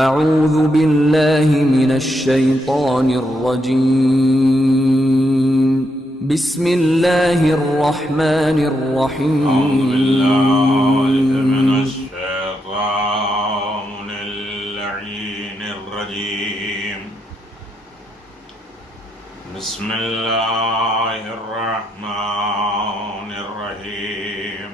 اعوذ باللہ من الشیطان الرجیم بسم اللہ الرحمن الرحیم أعوذ بالله من الشيطان اللعين الرجيم بسم الله الرحمن الرحيم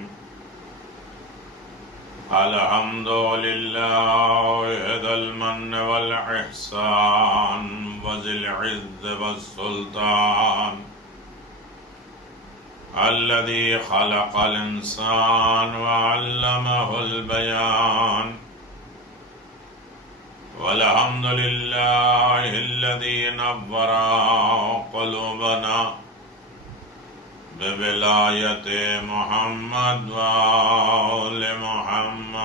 الحمد لله ذي المن والإحسان وذي العز والسلطان الذي خلق الإنسان وعلمه البيان والحمد لله الذي نور قلوبنا بولاية محمد وآل محمد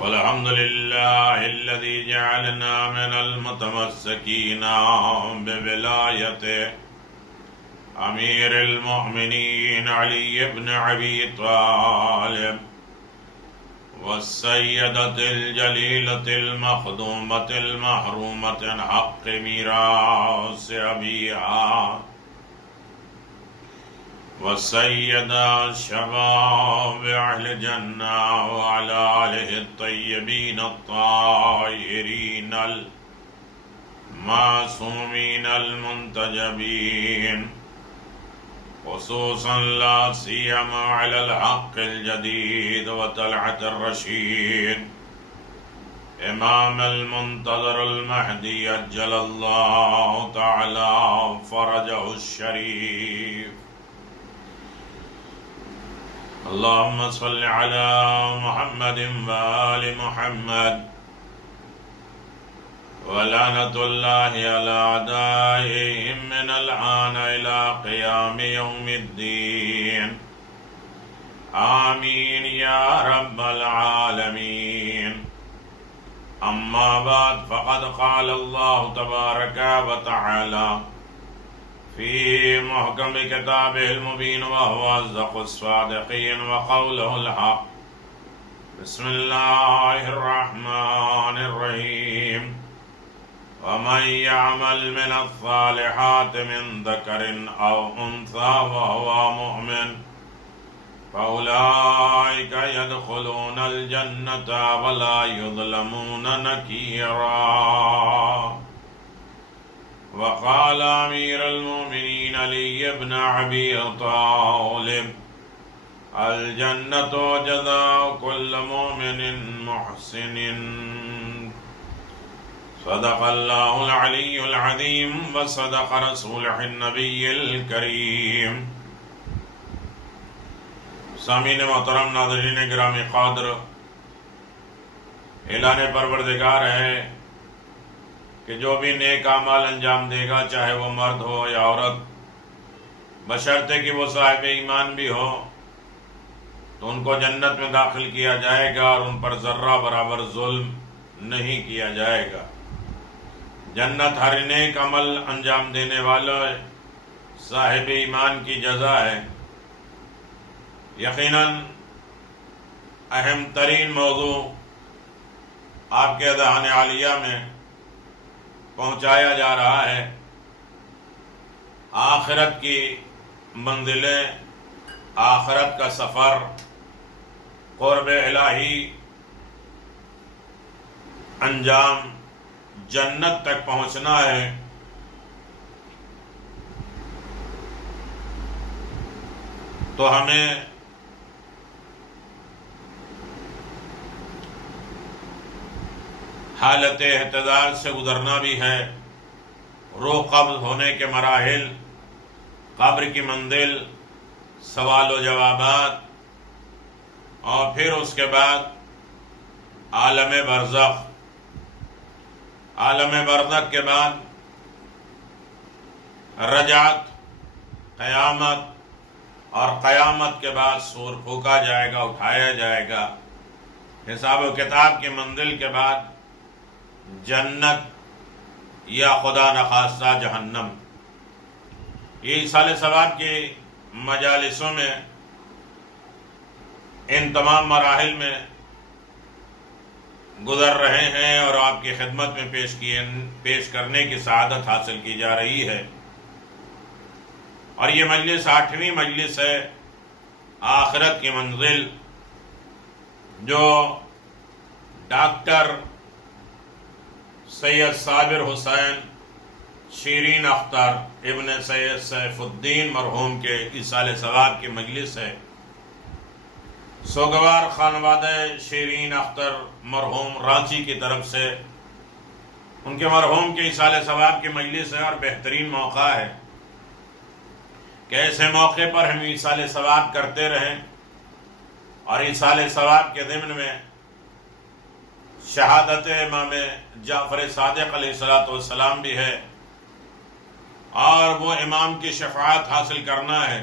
والحمد لله الذي جعلنا من المتمسكين بولاية أمير المؤمنين علي بن أبي طالب والسيدة الجليلة المخدومة المحرومة عن حق ميراث أبيها والسيدة شباب أهل الجنة وعلى آله الطيبين الطاهرين المعصومين المنتجبين خصوصا لا سيما على الحق الجديد وطلعة الرشيد إمام المنتظر المهدي أجل الله تعالى فرجه الشريف اللهم صل على محمد وآل محمد ولعنة الله على أعدائهم من الآن إلى قيام يوم الدين آمين يا رب العالمين أما بعد فقد قال الله تبارك وتعالى في محكم كتابه المبين وهو أصدق الصادقين وقوله الحق بسم الله الرحمن الرحيم ومن يعمل من الصالحات من ذكر أو أنثى وهو مؤمن فأولئك يدخلون الجنة ولا يظلمون نكيرا وقال أمير المؤمنين علي بن أبي طالب الجنة جزاء كل مؤمن محسن صدق الله العلي العظيم وصدق رسوله النبي الكريم سامعین محترم ناظرین گرامی قادر اعلان پروردگار ہے کہ جو بھی نیک اعمال انجام دے گا چاہے وہ مرد ہو یا عورت بشرطے کہ وہ صاحب ایمان بھی ہو تو ان کو جنت میں داخل کیا جائے گا اور ان پر ذرہ برابر ظلم نہیں کیا جائے گا۔ جنت ہر نیک عمل انجام دینے والوں صاحب ایمان کی جزا ہے۔ یقیناً اہم ترین موضوع آپ کے اذہان عالیہ میں پہنچایا جا رہا ہے آخرت کی منزلیں، آخرت کا سفر، قرب الہی انجام جنت تک پہنچنا ہے۔ تو ہمیں حالت احتضار سے گزرنا بھی ہے، روح قبض ہونے کے مراحل، قبر کی منزل، سوال و جوابات، اور پھر اس کے بعد عالم برزخ، عالم برزخ کے بعد رجعت، قیامت، اور قیامت کے بعد سور پھونکا جائے گا، اٹھایا جائے گا۔ حساب و کتاب کی منزل کے بعد جنت یا خدا نخواستہ جہنم۔ یہ سال ثواب کی مجالسوں میں ان تمام مراحل میں گزر رہے ہیں اور آپ کی خدمت میں پیش کرنے کی سعادت حاصل کی جا رہی ہے. اور یہ مجلس 8ویں مجلس ہے آخرت کی منزل، جو ڈاکٹر سید صابر حسین شیرین اختر ابن سید سیف الدین مرحوم کے ایصال ثواب کی مجلس ہے. سوگوار خانوادہ شیرین اختر مرحوم رانچی کی طرف سے ان کے مرحوم کے ایصال ثواب کی مجلس ہے، اور بہترین موقع ہے کہ ایسے موقع پر ہم ایصال ثواب کرتے رہیں. اور ایصال ثواب کے ضمن میں شہادت امام جعفر صادق علیہ السلام بھی ہے، اور وہ امام کی شفاعت حاصل کرنا ہے.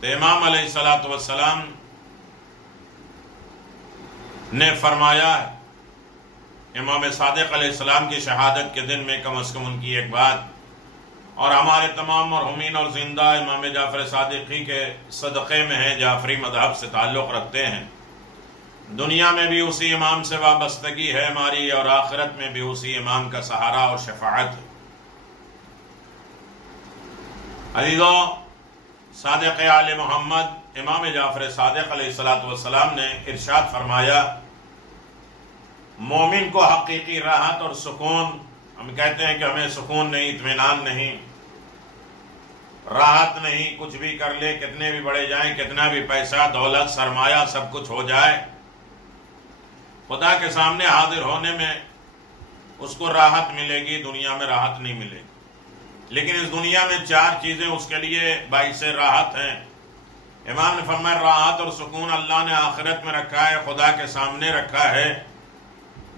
تو امام علیہ السلام نے فرمایا امام صادق علیہ السلام کی شہادت کے دن میں کم از کم ان کی ایک بات، اور ہمارے تمام مرحومین اور زندہ امام جعفر صادقی کے صدقے میں ہیں، جعفری مذہب سے تعلق رکھتے ہیں. دنیا میں بھی اسی امام سے وابستگی ہے ہماری، اور آخرت میں بھی اسی امام کا سہارا اور شفاعت ہے. عزیزو، صادق آل محمد امام جعفر صادق علیہ السلام نے ارشاد فرمایا، مومن کو حقیقی راحت اور سکون، ہم کہتے ہیں کہ ہمیں سکون نہیں، اطمینان نہیں، راحت نہیں، کچھ بھی کر لے، کتنے بھی بڑے جائیں، کتنا بھی پیسہ دولت سرمایہ سب کچھ ہو جائے، خدا کے سامنے حاضر ہونے میں اس کو راحت ملے گی، دنیا میں راحت نہیں ملے گی. لیکن اس دنیا میں 4 چیزیں اس کے لیے باعث راحت ہیں. امام نے فرمایا راحت اور سکون اللہ نے آخرت میں رکھا ہے، خدا کے سامنے رکھا ہے،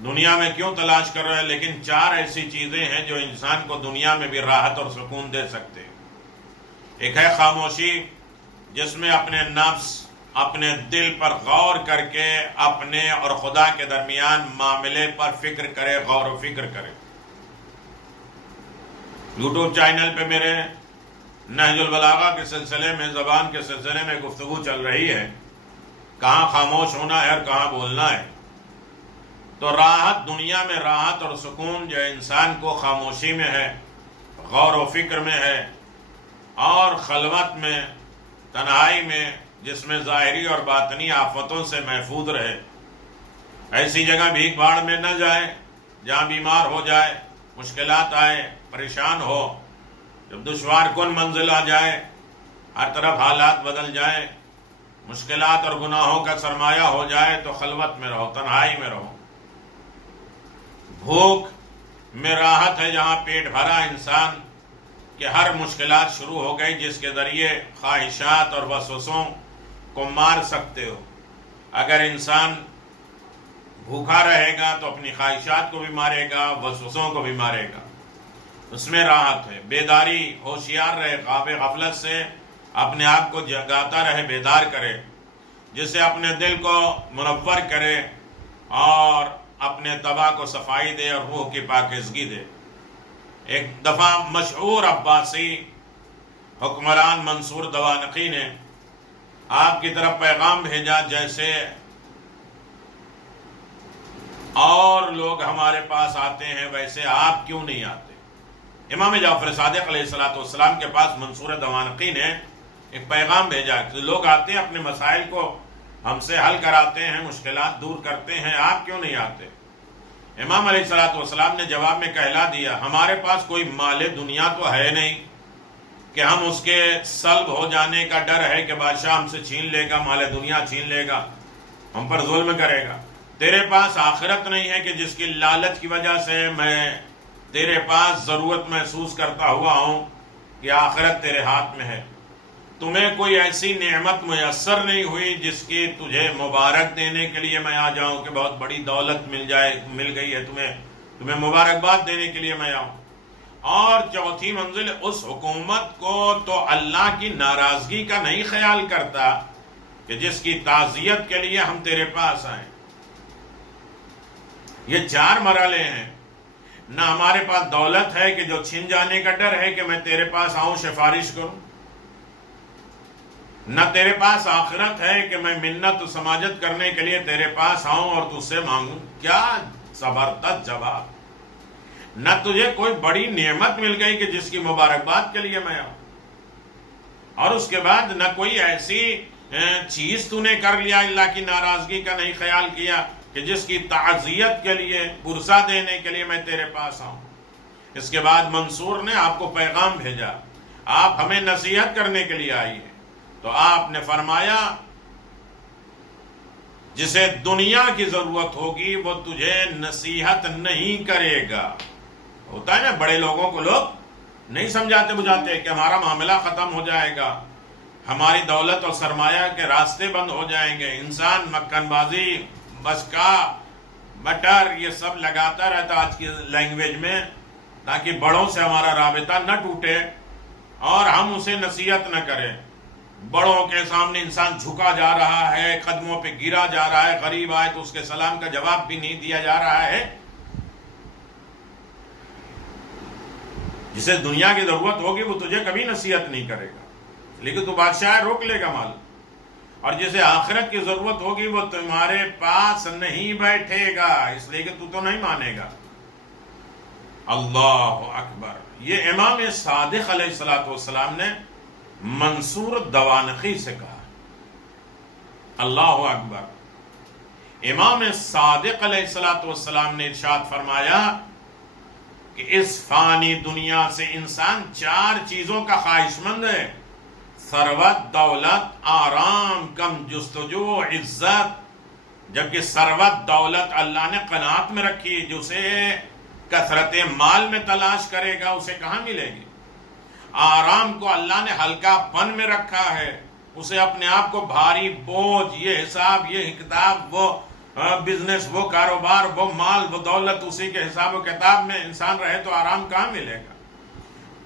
دنیا میں کیوں تلاش کر رہے ہیں؟ لیکن 4 ایسی چیزیں ہیں جو انسان کو دنیا میں بھی راحت اور سکون دے سکتے ہیں. ایک ہے خاموشی، جس میں اپنے نفس، اپنے دل پر غور کر کے اپنے اور خدا کے درمیان معاملے پر فکر کرے، غور و فکر کرے. یوٹیوب چینل پہ میرے نہج البلاغہ کے سلسلے میں، زبان کے سلسلے میں گفتگو چل رہی ہے، کہاں خاموش ہونا ہے اور کہاں بولنا ہے. تو راحت، دنیا میں راحت اور سکون جو انسان کو خاموشی میں ہے، غور و فکر میں ہے، اور خلوت میں، تنہائی میں، جس میں ظاہری اور باطنی آفتوں سے محفوظ رہے. ایسی جگہ بھیک بھاڑ میں نہ جائے جہاں بیمار ہو جائے، مشکلات آئے، پریشان ہو. جب دشوار کن منزل آ جائے، ہر طرف حالات بدل جائیں، مشکلات اور گناہوں کا سرمایہ ہو جائے، تو خلوت میں رہو، تنہائی میں رہو. بھوک میں راحت ہے جہاں پیٹ بھرا انسان کہ ہر مشکلات شروع ہو گئی، جس کے ذریعے خواہشات اور وسوسوں کو مار سکتے ہو. اگر انسان بھوکا رہے گا تو اپنی خواہشات کو بھی مارے گا، وسوسوں کو بھی مارے گا، اس میں راحت ہے. بیداری، ہوشیار رہے، خواب غفلت سے اپنے آپ کو جگاتا رہے، بیدار کرے، جس سے اپنے دل کو منور کرے اور اپنے طبع کو صفائی دے اور روح کی پاکیزگی دے. ایک دفعہ مشہور عباسی حکمران منصور دوانقی نے آپ کی طرف پیغام بھیجا، جیسے اور لوگ ہمارے پاس آتے ہیں ویسے آپ کیوں نہیں آتے. امام جعفر صادق علیہ السلام کے پاس منصور دوانقی نے ایک پیغام بھیجا کہ لوگ آتے ہیں، اپنے مسائل کو ہم سے حل کراتے ہیں، مشکلات دور کرتے ہیں، آپ کیوں نہیں آتے؟ امام علیہ السلام نے جواب میں کہلا دیا، ہمارے پاس کوئی مال دنیا تو ہے نہیں کہ ہم اس کے سلب ہو جانے کا ڈر ہے کہ بادشاہ ہم سے چھین لے گا، مال دنیا چھین لے گا، ہم پر ظلم کرے گا. تیرے پاس آخرت نہیں ہے کہ جس کی لالچ کی وجہ سے میں تیرے پاس ضرورت محسوس کرتا ہوا ہوں کہ آخرت تیرے ہاتھ میں ہے. تمہیں کوئی ایسی نعمت میسر نہیں ہوئی جس کی تجھے مبارک دینے کے لیے میں آ جاؤں کہ بہت بڑی دولت مل گئی ہے تمہیں مبارکباد دینے کے لیے میں آؤں. اور چوتھی منزل، اس حکومت کو تو اللہ کی ناراضگی کا نہیں خیال کرتا کہ جس کی تعزیت کے لیے ہم تیرے پاس آئیں. یہ 4 مرحلے ہیں. نہ ہمارے پاس دولت ہے کہ جو چھن جانے کا ڈر ہے کہ میں تیرے پاس آؤں سفارش کروں، نہ تیرے پاس آخرت ہے کہ میں منت و سماجت کرنے کے لیے تیرے پاس آؤں اور تجھ سے مانگوں. کیا زبردست جواب. نہ تجھے کوئی بڑی نعمت مل گئی کہ جس کی مبارکباد کے لیے میں آؤں, اور اس کے بعد نہ کوئی ایسی چیز تو نے کر لیا اللہ کی ناراضگی کا نہیں خیال کیا کہ جس کی تعزیت کے لیے, پرسہ دینے کے لیے میں تیرے پاس آؤں. اس کے بعد منصور نے آپ کو پیغام بھیجا, آپ ہمیں نصیحت کرنے کے لیے آئی ہیں. تو آپ نے فرمایا جسے دنیا کی ضرورت ہوگی وہ تجھے نصیحت نہیں کرے گا. ہوتا ہے نا, بڑے لوگوں کو لوگ نہیں سمجھاتے بجھاتے کہ ہمارا معاملہ ختم ہو جائے گا, ہماری دولت اور سرمایہ کے راستے بند ہو جائیں گے. انسان مکھن بازی, بسکا, بٹر یہ سب لگاتا رہتا آج کی لینگویج میں, تاکہ بڑوں سے ہمارا رابطہ نہ ٹوٹے اور ہم اسے نصیحت نہ کریں. بڑوں کے سامنے انسان جھکا جا رہا ہے, قدموں پہ گرا جا رہا ہے, غریب آئے تو اس کے سلام کا جواب بھی نہیں دیا جا رہا ہے. جسے دنیا کی ضرورت ہوگی وہ تجھے کبھی نصیحت نہیں کرے گا, لیکن تو بادشاہ روک لے گا مال. اور جسے آخرت کی ضرورت ہوگی وہ تمہارے پاس نہیں بیٹھے گا, اس لیے کہ تو نہیں مانے گا. اللہ اکبر. یہ امام صادق علیہ السلام نے منصور دوانقی سے کہا. اللہ اکبر. امام صادق علیہ السلام نے ارشاد فرمایا کہ اس فانی دنیا سے انسان 4 چیزوں کا خواہش مند ہے: ثروت, دولت, آرام, کم جستجو, عزت. جبکہ ثروت دولت اللہ نے قناعت میں رکھی, جو اسے کثرت مال میں تلاش کرے گا اسے کہاں ملے گی. آرام کو اللہ نے ہلکا پن میں رکھا ہے, اسے اپنے آپ کو بھاری بوجھ, یہ حساب, یہ کتاب, وہ بزنس, وہ کاروبار, وہ مال, وہ دولت, اسی کے حساب و کتاب میں انسان رہے تو آرام کہاں ملے گا.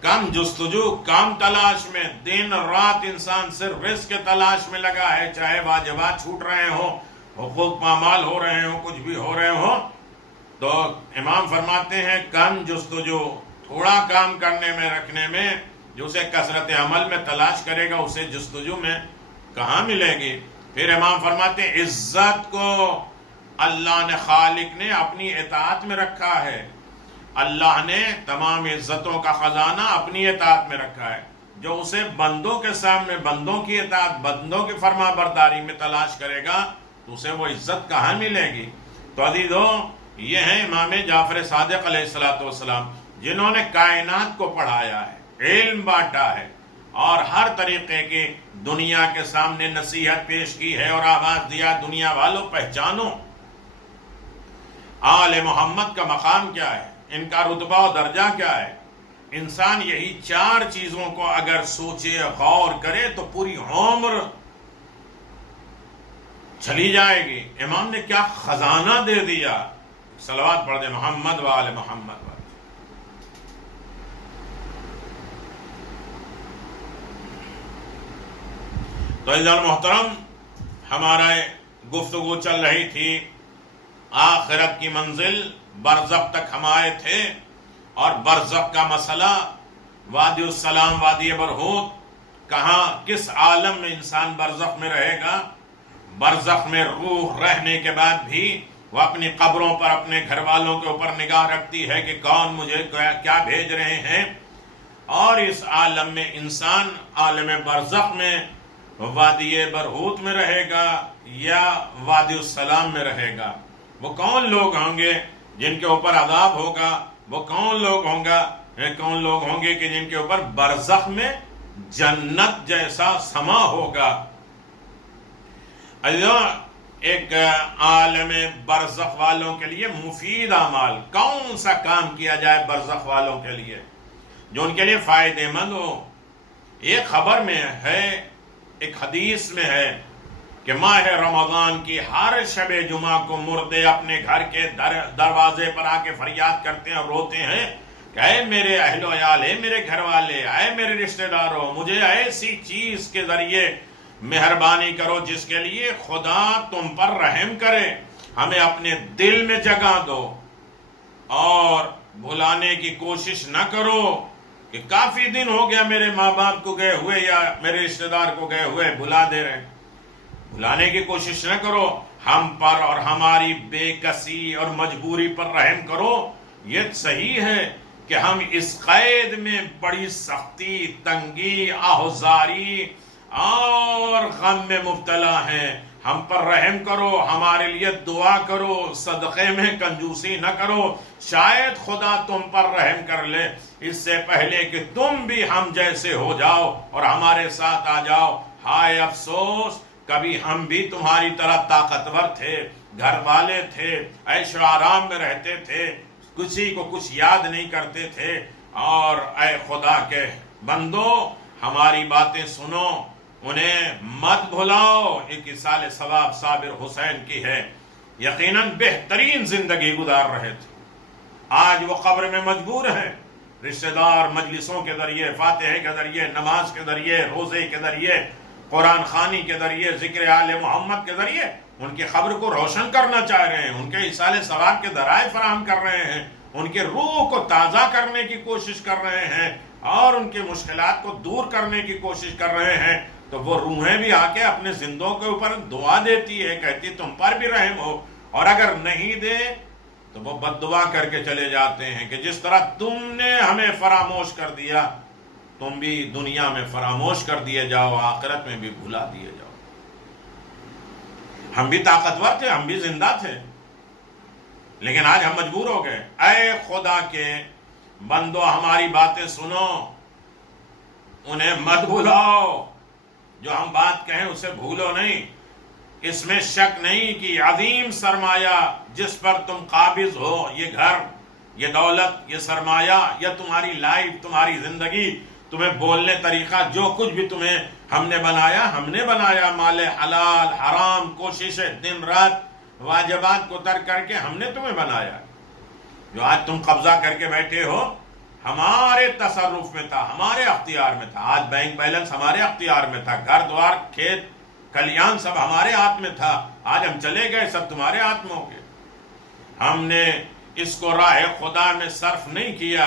کم جستجو, کام تلاش میں, دن رات انسان صرف رزق کے تلاش میں لگا ہے, چاہے واجبات چھوٹ رہے ہوں, حقوق پامال ہو رہے ہوں, کچھ بھی ہو رہے ہوں. تو امام فرماتے ہیں کم جستجو, تھوڑا کام کرنے میں, رکھنے میں, جو اسے کثرت عمل میں تلاش کرے گا اسے جستجو میں کہاں ملے گی. پھر امام فرماتے ہیں عزت کو اللہ نے, خالق نے اپنی اطاعت میں رکھا ہے. اللہ نے تمام عزتوں کا خزانہ اپنی اطاعت میں رکھا ہے. جو اسے بندوں کے سامنے بندوں کی اطاعت, بندوں کی فرما برداری میں تلاش کرے گا تو اسے وہ عزت کہاں ملے گی. تو عزیزو, یہ ہیں امام جعفر صادق علیہ السلام, جنہوں نے کائنات کو پڑھایا ہے, علم بانٹا ہے, اور ہر طریقے کی دنیا کے سامنے نصیحت پیش کی ہے اور آواز دیا دنیا والوں پہچانو آل محمد کا مقام کیا ہے, ان کا رتبہ و درجہ کیا ہے. انسان یہی 4 چیزوں کو اگر سوچے, غور کرے تو پوری عمر چلی جائے گی. امام نے کیا خزانہ دے دیا. صلوات پڑھ دے محمد و آل محمد. تو عزیزان محترم, ہمارا گفتگو چل رہی تھی آخرت کی منزل, برزخ تک ہم آئے تھے, اور برزخ کا مسئلہ, وادی السلام, وادی برہوت, کہاں کس عالم میں انسان برزخ میں رہے گا. برزخ میں روح رہنے کے بعد بھی وہ اپنی قبروں پر اپنے گھر والوں کے اوپر نگاہ رکھتی ہے کہ کون مجھے کیا بھیج رہے ہیں. اور اس عالم میں انسان عالم برزخ میں وادی برہوت میں رہے گا یا وادی السلام میں رہے گا. وہ کون لوگ ہوں گے جن کے اوپر عذاب ہوگا, وہ کون لوگ ہوں گے کہ جن کے اوپر برزخ میں جنت جیسا سما ہوگا. ایک عالم برزخ والوں کے لیے مفید اعمال, کون سا کام کیا جائے برزخ والوں کے لیے جو ان کے لیے فائدہ مند ہو. ایک خبر میں ہے, ایک حدیث میں ہے کہ ماہ رمضان کی ہر شب جمعہ کو مردے اپنے گھر کے دروازے پر آ کے فریاد کرتے ہیں اور روتے ہیں کہ اے میرے اہل و عیال, اے میرے گھر والے, اے میرے رشتہ داروں, مجھے ایسی چیز کے ذریعے مہربانی کرو جس کے لیے خدا تم پر رحم کرے. ہمیں اپنے دل میں جگہ دو اور بھلانے کی کوشش نہ کرو کہ کافی دن ہو گیا میرے ماں باپ کو گئے ہوئے یا میرے رشتہ دار کو گئے ہوئے، بھلا دے رہے ہیں۔ بھلانے کی کوشش نہ کرو، ہم پر اور ہماری بے کسی اور مجبوری پر رحم کرو۔ یہ صحیح ہے کہ ہم اس قید میں بڑی سختی، تنگی، آہوزاری اور غم میں مبتلا ہیں، ہم پر رحم کرو، ہمارے لیے دعا کرو، صدقے میں کنجوسی نہ کرو، شاید خدا تم پر رحم کر لے اس سے پہلے کہ تم بھی ہم جیسے ہو جاؤ اور ہمارے ساتھ آ جاؤ۔ ہائے افسوس، کبھی ہم بھی تمہاری طرح طاقتور تھے، گھر والے تھے، عیش و آرام میں رہتے تھے، کسی کو کچھ یاد نہیں کرتے تھے، اور اے خدا کے بندو ہماری باتیں سنو، انہیں مت بھلاؤ۔ ایک اصال ثواب صابر حسین کی ہے، یقیناً بہترین زندگی گزار رہے تھے، آج وہ قبر میں مجبور ہیں، رشتہ دار مجلسوں کے ذریعے، فاتحے کے ذریعے، نماز کے ذریعے، روزے کے ذریعے، قرآن خوانی کے ذریعے، ذکر آل محمد کے ذریعے ان کی قبر کو روشن کرنا چاہ رہے ہیں، ان کے اصال ثواب کے ذرائع فراہم کر رہے ہیں، ان کے روح کو تازہ کرنے کی کوشش کر رہے ہیں اور ان کی مشکلات کو دور کرنے کی کوشش کر رہے ہیں، تو وہ روحیں بھی آ کے اپنے زندوں کے اوپر دعا دیتی ہے، کہتی تم پر بھی رحم ہو، اور اگر نہیں دے تو وہ بد دعا کر کے چلے جاتے ہیں کہ جس طرح تم نے ہمیں فراموش کر دیا، تم بھی دنیا میں فراموش کر دیے جاؤ، آخرت میں بھی بھلا دیے جاؤ۔ ہم بھی طاقتور تھے، ہم بھی زندہ تھے، لیکن آج ہم مجبور ہو گئے۔ اے خدا کے بندو ہماری باتیں سنو، انہیں مت بھلاؤ، جو ہم بات کہیں اسے بھولو نہیں۔ اس میں شک نہیں کہ عظیم سرمایہ جس پر تم قابض ہو، یہ گھر، یہ دولت، یہ سرمایہ، یا تمہاری لائف، تمہاری زندگی، تمہیں بولنے طریقہ، جو کچھ بھی تمہیں ہم نے بنایا، مال حلال حرام، کوششیں دن رات، واجبات کو ترک کر کے ہم نے تمہیں بنایا۔ جو آج تم قبضہ کر کے بیٹھے ہو ہمارے تصرف میں تھا، ہمارے اختیار میں تھا، آج بینک بیلنس ہمارے اختیار میں تھا، گھر دوار کھیت کلیان سب ہمارے ہاتھ میں تھا، آج ہم چلے گئے سب تمہارے ہاتھ میں ہو گئے۔ ہم نے اس کو راہ خدا میں صرف نہیں کیا،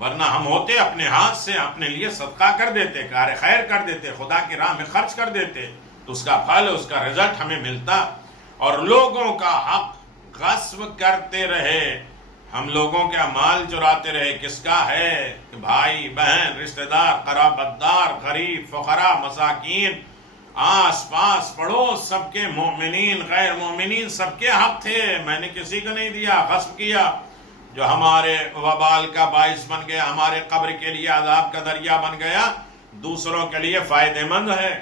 ورنہ ہم ہوتے اپنے ہاتھ سے اپنے لیے صدقہ کر دیتے، کار خیر کر دیتے، خدا کی راہ میں خرچ کر دیتے، تو اس کا پھل، اس کا رزلٹ ہمیں ملتا۔ اور لوگوں کا حق غصب کرتے رہے، ہم لوگوں کا مال چراتے رہے، کس کا ہے؟ کہ بھائی بہن، رشتہ دار، قرابت دار، غریب، فقراء، مساکین، آس پاس پڑوس، سب کے، مومنین غیر مومنین، سب کے حق تھے، میں نے کسی کو نہیں دیا، غصب کیا، جو ہمارے وبال کا باعث بن گیا، ہمارے قبر کے لیے عذاب کا ذریعہ بن گیا، دوسروں کے لیے فائدہ مند ہے۔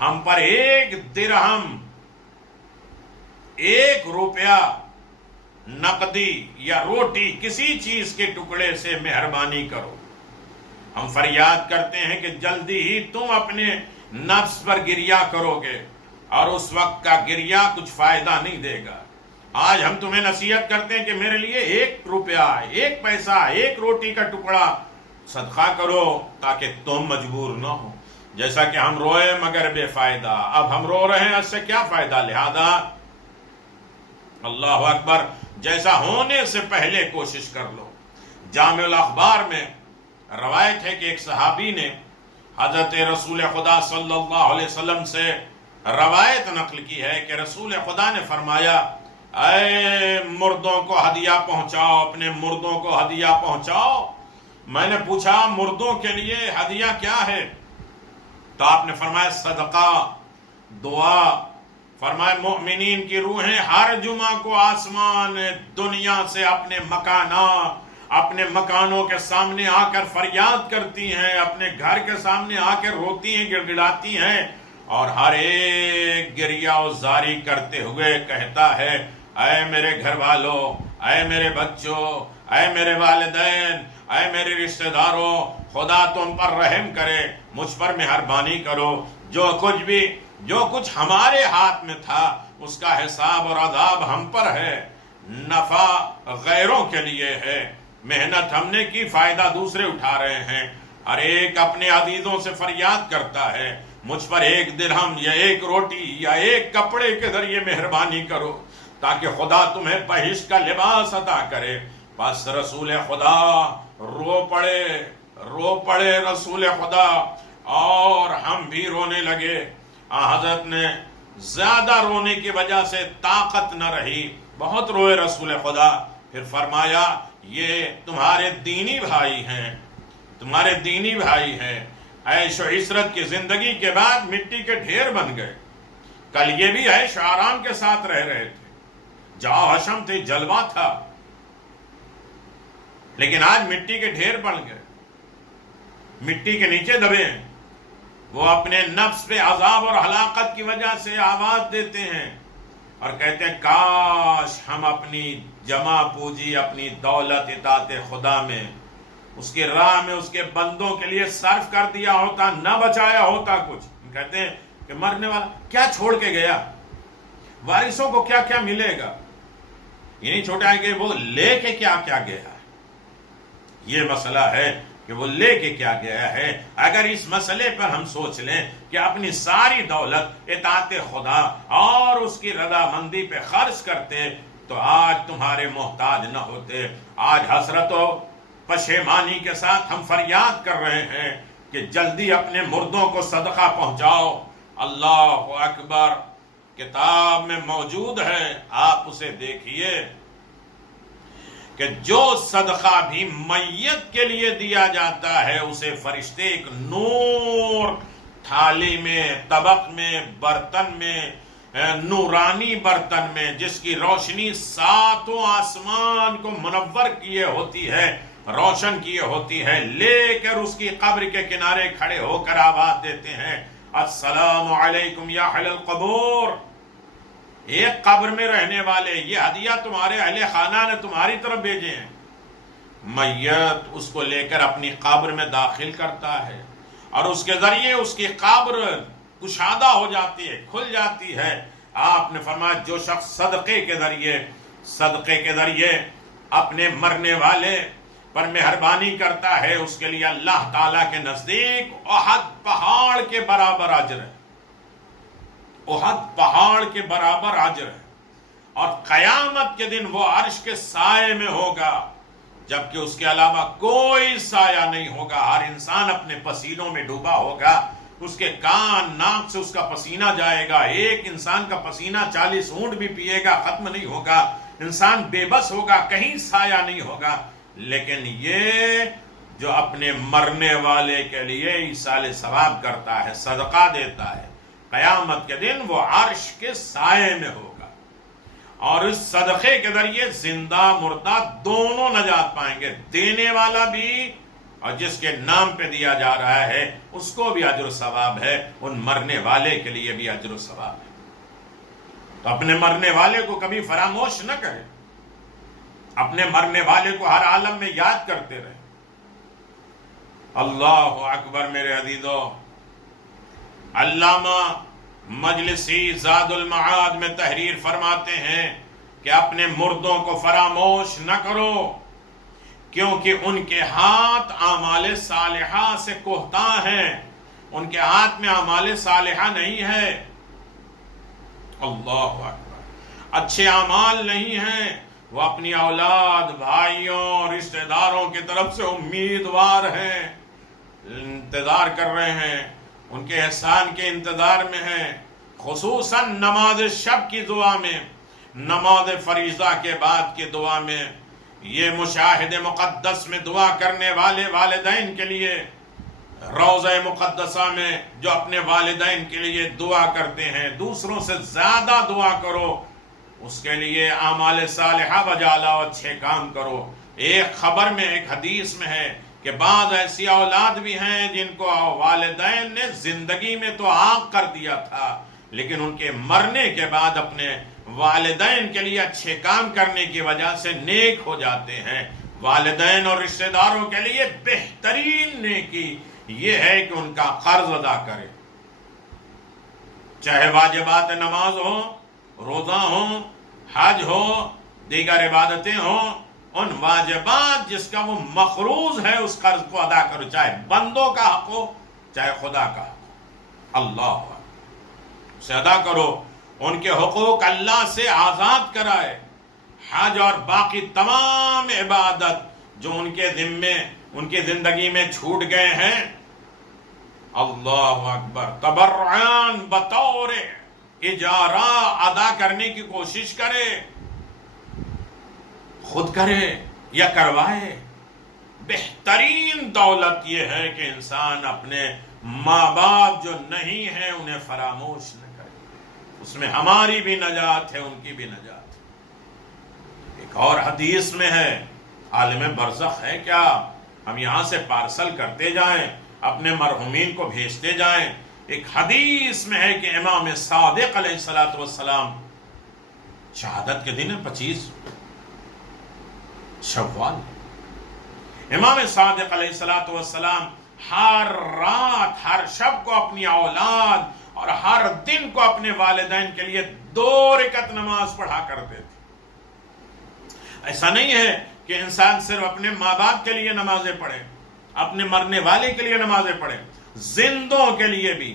ہم پر ایک درہم، ایک روپیہ نقدی یا روٹی، کسی چیز کے ٹکڑے سے مہربانی کرو۔ ہم فریاد کرتے ہیں کہ جلدی ہی تم اپنے نفس پر گریہ کرو گے، اور اس وقت کا گریہ کچھ فائدہ نہیں دے گا۔ آج ہم تمہیں نصیحت کرتے ہیں کہ میرے لیے 1 روپیہ، 1 پیسہ، 1 روٹی کا ٹکڑا صدقہ کرو تاکہ تم مجبور نہ ہو۔ جیسا کہ ہم روئے مگر بے فائدہ، اب ہم رو رہے ہیں، اس سے کیا فائدہ؟ لہذا اللہ اکبر، جیسا ہونے سے پہلے کوشش کر لو۔ جامع الاخبار میں روایت ہے کہ ایک صحابی نے حضرت رسول خدا صلی اللہ علیہ وسلم سے روایت نقل کی ہے کہ رسول خدا نے فرمایا، اے مردوں کو ہدیہ پہنچاؤ، اپنے مردوں کو ہدیہ پہنچاؤ۔ میں نے پوچھا مردوں کے لیے ہدیہ کیا ہے؟ تو آپ نے فرمایا صدقہ، دعا۔ فرمایا مومنین کی روحیں ہر جمعہ کو آسمان دنیا سے اپنے مکانوں کے سامنے آ کر فریاد کرتی ہیں، اپنے گھر کے سامنے آ کر روتی ہیں، گڑ گڑاتی ہیں، اور ہر ایک گریہ و زاری کرتے ہوئے کہتا ہے، اے میرے گھر والوں، اے میرے بچوں، اے میرے والدین، اے میرے رشتہ داروں، خدا تم پر رحم کرے، مجھ پر مہربانی کرو، جو کچھ ہمارے ہاتھ میں تھا اس کا حساب اور عذاب ہم پر ہے، نفع غیروں کے لیے ہے، محنت ہم نے کی، فائدہ دوسرے اٹھا رہے ہیں، ہر ایک اپنے عزیزوں سے فریاد کرتا ہے، مجھ پر 1 درہم یا 1 روٹی یا 1 کپڑے کے ذریعے مہربانی کرو تاکہ خدا تمہیں بہشت کا لباس عطا کرے۔ بس رسول خدا رو پڑے رسول خدا، اور ہم بھی رونے لگے۔ حضرت نے زیادہ رونے کی وجہ سے طاقت نہ رہی، بہت روئے رسول خدا۔ پھر فرمایا یہ تمہارے دینی بھائی ہیں، تمہارے دینی بھائی ہیں، عیش و عشرت کی زندگی کے بعد مٹی کے ڈھیر بن گئے۔ کل یہ بھی عیش آرام کے ساتھ رہ رہے تھے، جاؤ حشم تھی، جلوہ تھا، لیکن آج مٹی کے ڈھیر بن گئے، مٹی کے نیچے دبے ہیں۔ وہ اپنے نفس پہ عذاب اور ہلاکت کی وجہ سے آواز دیتے ہیں اور کہتے ہیں کاش ہم اپنی جمع پوجی، اپنی دولت اطاعت خدا میں، اس کی راہ میں، اس کے بندوں کے لیے صرف کر دیا ہوتا، نہ بچایا ہوتا کچھ۔ ہم کہتے ہیں کہ مرنے والا کیا چھوڑ کے گیا، وارثوں کو کیا کیا ملے گا، یہ نہیں چھوٹا ہے کہ وہ لے کے کیا کیا گیا ہے۔ یہ مسئلہ ہے کہ وہ لے کے کیا گیا ہے۔ اگر اس مسئلے پر ہم سوچ لیں کہ اپنی ساری دولت اطاعت خدا اور اس کی رضامندی پہ خرچ کرتے تو آج تمہارے محتاج نہ ہوتے۔ آج حسرت و پشیمانی کے ساتھ ہم فریاد کر رہے ہیں کہ جلدی اپنے مردوں کو صدقہ پہنچاؤ۔ اللہ اکبر، کتاب میں موجود ہے، آپ اسے دیکھیے کہ جو صدقہ بھی میت کے لیے دیا جاتا ہے اسے فرشتے ایک نور تھالی میں، طبق میں، برتن میں، نورانی برتن میں، جس کی روشنی ساتوں آسمان کو منور کیے ہوتی ہے، روشن کیے ہوتی ہے، لے کر اس کی قبر کے کنارے کھڑے ہو کر آواز دیتے ہیں السلام علیکم یا اہل القبور، ایک قبر میں رہنے والے، یہ ہدیہ تمہارے اہل خانہ نے تمہاری طرف بھیجے ہیں۔ میت اس کو لے کر اپنی قبر میں داخل کرتا ہے اور اس کے ذریعے اس کی قبر کشادہ ہو جاتی ہے، کھل جاتی ہے۔ آپ نے فرمایا جو شخص صدقے کے ذریعے اپنے مرنے والے پر مہربانی کرتا ہے اس کے لیے اللہ تعالیٰ کے نزدیک احد پہاڑ کے برابر اجر ہے، احد پہاڑ کے برابر اجر ہے، اور قیامت کے دن وہ عرش کے سائے میں ہوگا، جبکہ اس کے علاوہ کوئی سایہ نہیں ہوگا۔ ہر انسان اپنے پسینوں میں ڈوبا ہوگا، اس کے کان ناک سے اس کا پسینہ جائے گا، ایک انسان کا پسینہ 40 اونٹ بھی پیے گا ختم نہیں ہوگا، انسان بے بس ہوگا، کہیں سایہ نہیں ہوگا۔ لیکن یہ جو اپنے مرنے والے کے لیے ایصال ثواب کرتا ہے، صدقہ دیتا ہے، قیامت کے دن وہ عرش کے سائے میں ہوگا، اور اس صدقے کے ذریعے زندہ مردہ دونوں نجات پائیں گے، دینے والا بھی اور جس کے نام پہ دیا جا رہا ہے اس کو بھی اجر و ثواب ہے، ان مرنے والے کے لیے بھی اجر و ثواب ہے۔ تو اپنے مرنے والے کو کبھی فراموش نہ کریں، اپنے مرنے والے کو ہر عالم میں یاد کرتے رہیں۔ اللہ اکبر میرے عزیزو، علامہ مجلسی زاد المعاد میں تحریر فرماتے ہیں کہ اپنے مردوں کو فراموش نہ کرو، کیونکہ ان کے ہاتھ اعمال صالحہ سے کوہتاں ہیں، ان کے ہاتھ میں اعمال صالحہ نہیں ہے۔ اللہ اکبر، اچھے اعمال نہیں ہیں، وہ اپنی اولاد، بھائیوں، رشتہ داروں کی طرف سے امیدوار ہیں، انتظار کر رہے ہیں، ان کے احسان کے انتظار میں ہیں، خصوصاً نماز شب کی دعا میں، نماز فریضہ کے بعد کی دعا میں، یہ مشاہد مقدس میں دعا کرنے والے والدین کے لیے، روضہ مقدسہ میں جو اپنے والدین کے لیے دعا کرتے ہیں، دوسروں سے زیادہ دعا کرو، اس کے لیے اعمال صالحہ بجا لاؤ، اچھے کام کرو۔ ایک خبر میں، ایک حدیث میں ہے کہ بعض ایسی اولاد بھی ہیں جن کو والدین نے زندگی میں تو عاق کر دیا تھا، لیکن ان کے مرنے کے بعد اپنے والدین کے لیے اچھے کام کرنے کی وجہ سے نیک ہو جاتے ہیں۔ والدین اور رشتہ داروں کے لیے بہترین نیکی یہ ہے کہ ان کا قرض ادا کرے، چاہے واجبات نماز ہو، روزہ ہو، حج ہو، دیگر عبادتیں ہوں، ان واجبات جس کا وہ مقروض ہے اس قرض کو ادا کرو، چاہے بندوں کا حق ہو چاہے خدا کا حق ہو، اللہ اسے ادا کرو، ان کے حقوق اللہ سے آزاد کرائے۔ حج اور باقی تمام عبادت جو ان کے ذمے ان کی زندگی میں چھوٹ گئے ہیں، اللہ اکبر، تبرعان بطور اجارہ ادا کرنے کی کوشش کرے، خود کرے یا کروائے۔ بہترین دولت یہ ہے کہ انسان اپنے ماں باپ جو نہیں ہیں انہیں فراموش نہ کرے، اس میں ہماری بھی نجات ہے، ان کی بھی نجات ہے۔ ایک اور حدیث میں ہے، عالم برزخ ہے کیا، ہم یہاں سے پارسل کرتے جائیں، اپنے مرحومین کو بھیجتے جائیں۔ ایک حدیث میں ہے کہ امام صادق علیہ السلام شہادت کے دن ہے 25 شوال، امام صادق علیہ السلام ہر رات ہر شب کو اپنی اولاد اور ہر دن کو اپنے والدین کے لیے 2 رکعت نماز پڑھا کرتے تھے۔ ایسا نہیں ہے کہ انسان صرف اپنے ماں باپ کے لیے نمازیں پڑھے، اپنے مرنے والے کے لیے نمازیں پڑھے، زندوں کے لیے بھی۔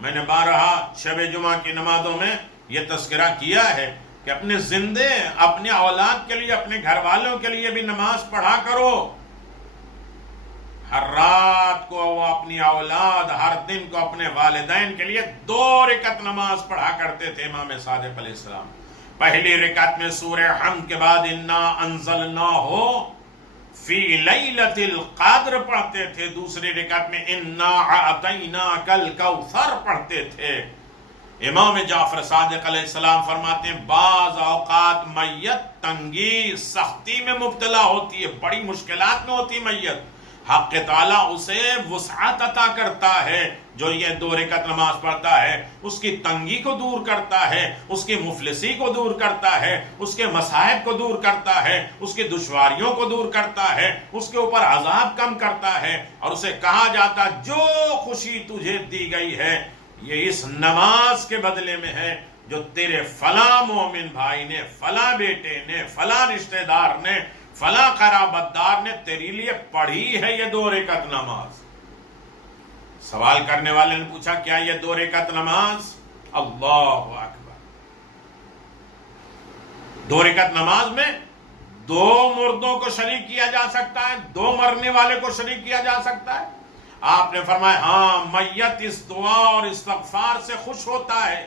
میں نے بارہا شب جمعہ کی نمازوں میں یہ تذکرہ کیا ہے کہ اپنے زندے، اپنے اولاد کے لیے، اپنے گھر والوں کے لیے بھی نماز پڑھا کرو۔ ہر رات کو وہ اپنی اولاد، ہر دن کو اپنے والدین کے لیے 2 رکعت نماز پڑھا کرتے تھے امام صادق علیہ السلام۔ پہلی رکعت میں سورہ حمد کے بعد انا انزلناہ فی لیلۃ القدر پڑھتے تھے، دوسری رکعت میں انا اعطیناک الکوثر پڑھتے تھے۔ امام جعفر صادق علیہ السلام فرماتے ہیں بعض اوقات میت تنگی، سختی میں مبتلا ہوتی ہے، بڑی مشکلات میں ہوتی میت، حق تعالیٰ اسے وسعت عطا کرتا ہے، جو یہ 2 رکعت نماز پڑھتا ہے اس کی تنگی کو دور کرتا ہے، اس کی مفلسی کو دور کرتا ہے، اس کے مصائب کو دور کرتا ہے، اس کی دشواریوں کو دور کرتا ہے، اس کے اوپر عذاب کم کرتا ہے، اور اسے کہا جاتا جو خوشی تجھے دی گئی ہے یہ اس نماز کے بدلے میں ہے جو تیرے فلاں مومن بھائی نے، فلاں بیٹے نے، فلاں رشتہ دار نے، فلاں قرابت دار نے تیری لیے پڑھی ہے یہ 2 رکعت نماز۔ سوال کرنے والے نے پوچھا کیا یہ 2 رکعت نماز؟ اللہ اکبر، 2 رکعت نماز میں 2 مردوں کو شریک کیا جا سکتا ہے، 2 مرنے والے کو شریک کیا جا سکتا ہے۔ آپ نے فرمایا ہاں، میت اس دعا اور استغفار سے خوش ہوتا ہے،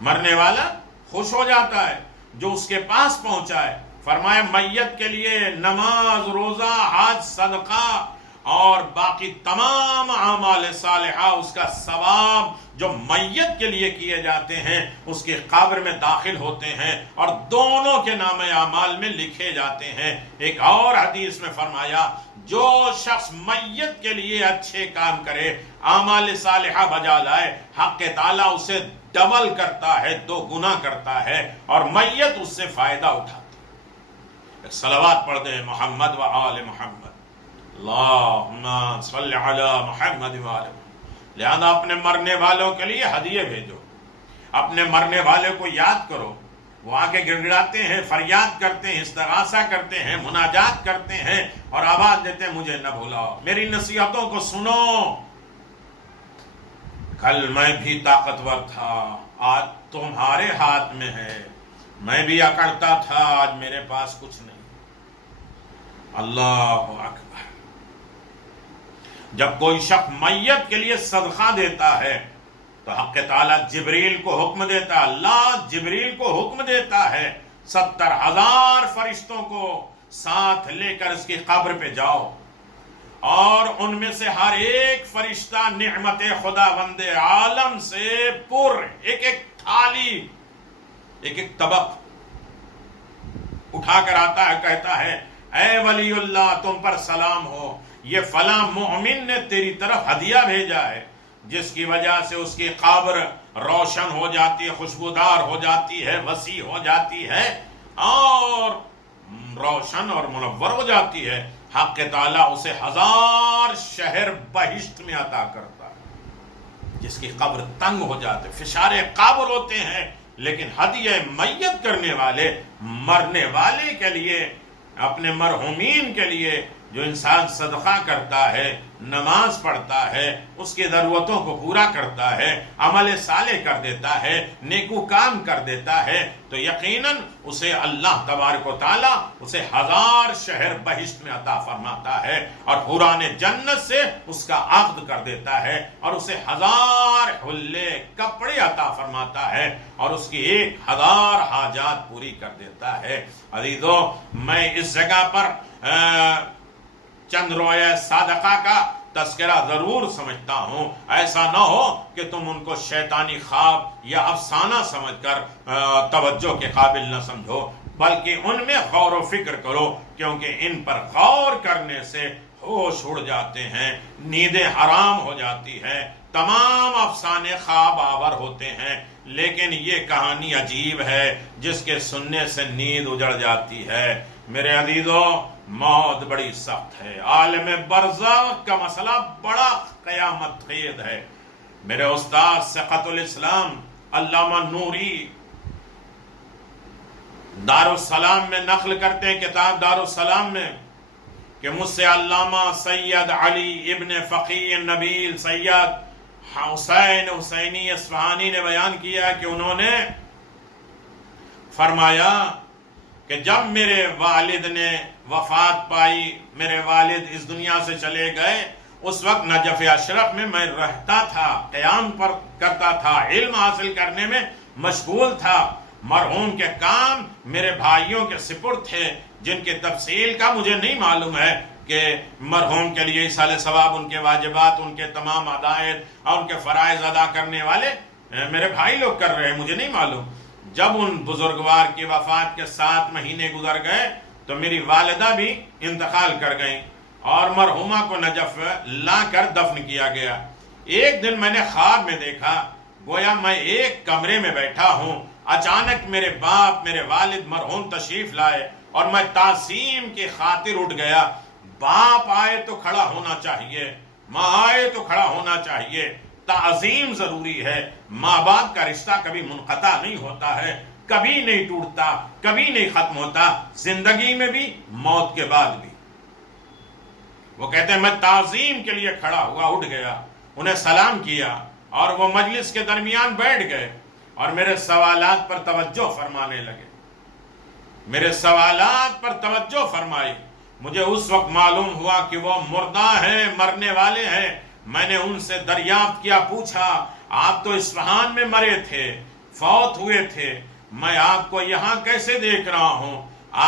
مرنے والا خوش ہو جاتا ہے جو اس کے پاس پہنچا ہے۔ فرمایا میت کے لیے نماز، روزہ، حج، صدقہ اور باقی تمام اعمال صالحہ، اس کا ثواب جو میت کے لیے کیے جاتے ہیں اس کی قبر میں داخل ہوتے ہیں اور دونوں کے نام اعمال میں لکھے جاتے ہیں۔ ایک اور حدیث میں فرمایا جو شخص میت کے لیے اچھے کام کرے، اعمال صالحہ بجا لائے، حق تعالیٰ اسے ڈبل کرتا ہے، 2 گنا کرتا ہے، اور میت اس سے فائدہ اٹھاتا ہے۔ ایک صلوات پڑھ دیں محمد و آل محمد، اللہم صلی علی محمد و آل محمد۔ لہذا اپنے مرنے والوں کے لیے ہدیے بھیجو، اپنے مرنے والے کو یاد کرو، وہ آ کے گڑ گڑاتے ہیں، فریاد کرتے ہیں، استغاثہ کرتے ہیں، مناجات کرتے ہیں اور آواز دیتے ہیں مجھے نہ بھلاؤ، میری نصیحتوں کو سنو۔ کل میں بھی طاقتور تھا، آج تمہارے ہاتھ میں ہے، میں بھی اکڑتا تھا، آج میرے پاس کچھ نہیں۔ اللہ اکبر۔ جب کوئی شخص میت کے لیے صدقہ دیتا ہے تو حق تعالیٰ جبریل کو حکم دیتا ہے، اللہ جبریل کو حکم دیتا ہے 70,000 فرشتوں کو ساتھ لے کر اس کی قبر پہ جاؤ، اور ان میں سے ہر ایک فرشتہ نعمت خداوند عالم سے پر ایک ایک تھالی، ایک ایک طبق اٹھا کر آتا ہے، کہتا ہے اے ولی اللہ تم پر سلام ہو، یہ فلاں مومن نے تیری طرف ہدیہ بھیجا ہے جس کی وجہ سے اس کی قبر روشن ہو جاتی ہے، خوشبودار ہو جاتی ہے، وسیع ہو جاتی ہے اور روشن اور منور ہو جاتی ہے۔ حق تعالیٰ اسے 1000 شہر بہشت میں عطا کرتا ہے۔ جس کی قبر تنگ ہو جاتے، فشار قبر ہوتے ہیں، لیکن ہدیہ میت کرنے والے، مرنے والے کے لیے، اپنے مرحومین کے لیے جو انسان صدقہ کرتا ہے، نماز پڑھتا ہے، اس کی ضرورتوں کو پورا کرتا ہے، عمل صالح کر دیتا ہے، نیکو کام کر دیتا ہے، تو یقیناً اسے اللہ تبارک و تعالی اسے 1000 شہر بہشت میں عطا فرماتا ہے، اور حوران جنت سے اس کا عقد کر دیتا ہے، اور اسے 1000 حلے کپڑے عطا فرماتا ہے، اور اس کی 1000 حاجات پوری کر دیتا ہے۔ عزیزو، میں اس جگہ پر چند رویا صادقہ کا تذکرہ ضرور سمجھتا ہوں، ایسا نہ ہو کہ تم ان کو شیطانی خواب یا افسانہ سمجھ کر توجہ کے قابل نہ سمجھو، بلکہ ان میں غور و فکر کرو، کیونکہ ان پر غور کرنے سے ہوش اڑ جاتے ہیں، نیندیں حرام ہو جاتی ہیں، تمام افسانے خواب آور ہوتے ہیں، لیکن یہ کہانی عجیب ہے جس کے سننے سے نیند اجڑ جاتی ہے۔ میرے عزیزو، موت بڑی سخت ہے، عالم برزخ کا مسئلہ بڑا قیامت خیز ہے۔ میرے استاد ثقۃ الاسلام علامہ نوری دارالسلام میں نقل کرتے ہیں، کتاب دارالسلام میں، کہ مجھ سے علامہ سید علی ابن فقیہ نبیل سید حسین حسینی اصفہانی نے بیان کیا کہ انہوں نے فرمایا کہ جب میرے والد نے وفات پائی، میرے والد اس دنیا سے چلے گئے، اس وقت نجف اشرف میں میں رہتا تھا، قیام پر کرتا تھا، علم حاصل کرنے میں مشغول تھا۔ مرحوم کے کام میرے بھائیوں کے سپرد تھے، جن کے تفصیل کا مجھے نہیں معلوم ہے کہ مرحوم کے لیے ایصال ثواب، ان کے واجبات، ان کے تمام عقائد اور ان کے فرائض ادا کرنے والے میرے بھائی لوگ کر رہے ہیں، مجھے نہیں معلوم۔ جب ان بزرگوار کی وفات کے 7 مہینے گزر گئے تو میری والدہ بھی انتقال کر گئیں، اور مرحومہ کو نجف لا کر دفن کیا گیا۔ ایک دن میں نے خواب میں دیکھا گویا میں ایک کمرے میں بیٹھا ہوں، اچانک میرے باپ، میرے والد مرحوم تشریف لائے، اور میں تعظیم کی خاطر اٹھ گیا۔ باپ آئے تو کھڑا ہونا چاہیے، ماں آئے تو کھڑا ہونا چاہیے، تعظیم ضروری ہے۔ ماں باپ کا رشتہ کبھی منقطع نہیں ہوتا ہے، کبھی نہیں ٹوٹتا، کبھی نہیں ختم ہوتا، زندگی میں بھی، موت کے بعد بھی۔ وہ کہتے ہیں میں تعظیم کے لیے کھڑا ہوا، اٹھ گیا، انہیں سلام کیا، اور وہ مجلس کے درمیان بیٹھ گئے اور میرے سوالات پر توجہ فرمانے لگے۔ میرے سوالات پر توجہ فرمائی۔ مجھے اس وقت معلوم ہوا کہ وہ مردہ ہیں، مرنے والے ہیں۔ میں نے ان سے دریافت کیا، پوچھا آپ تو اصفہان میں مرے تھے، فوت ہوئے تھے، میں آپ کو یہاں کیسے دیکھ رہا ہوں؟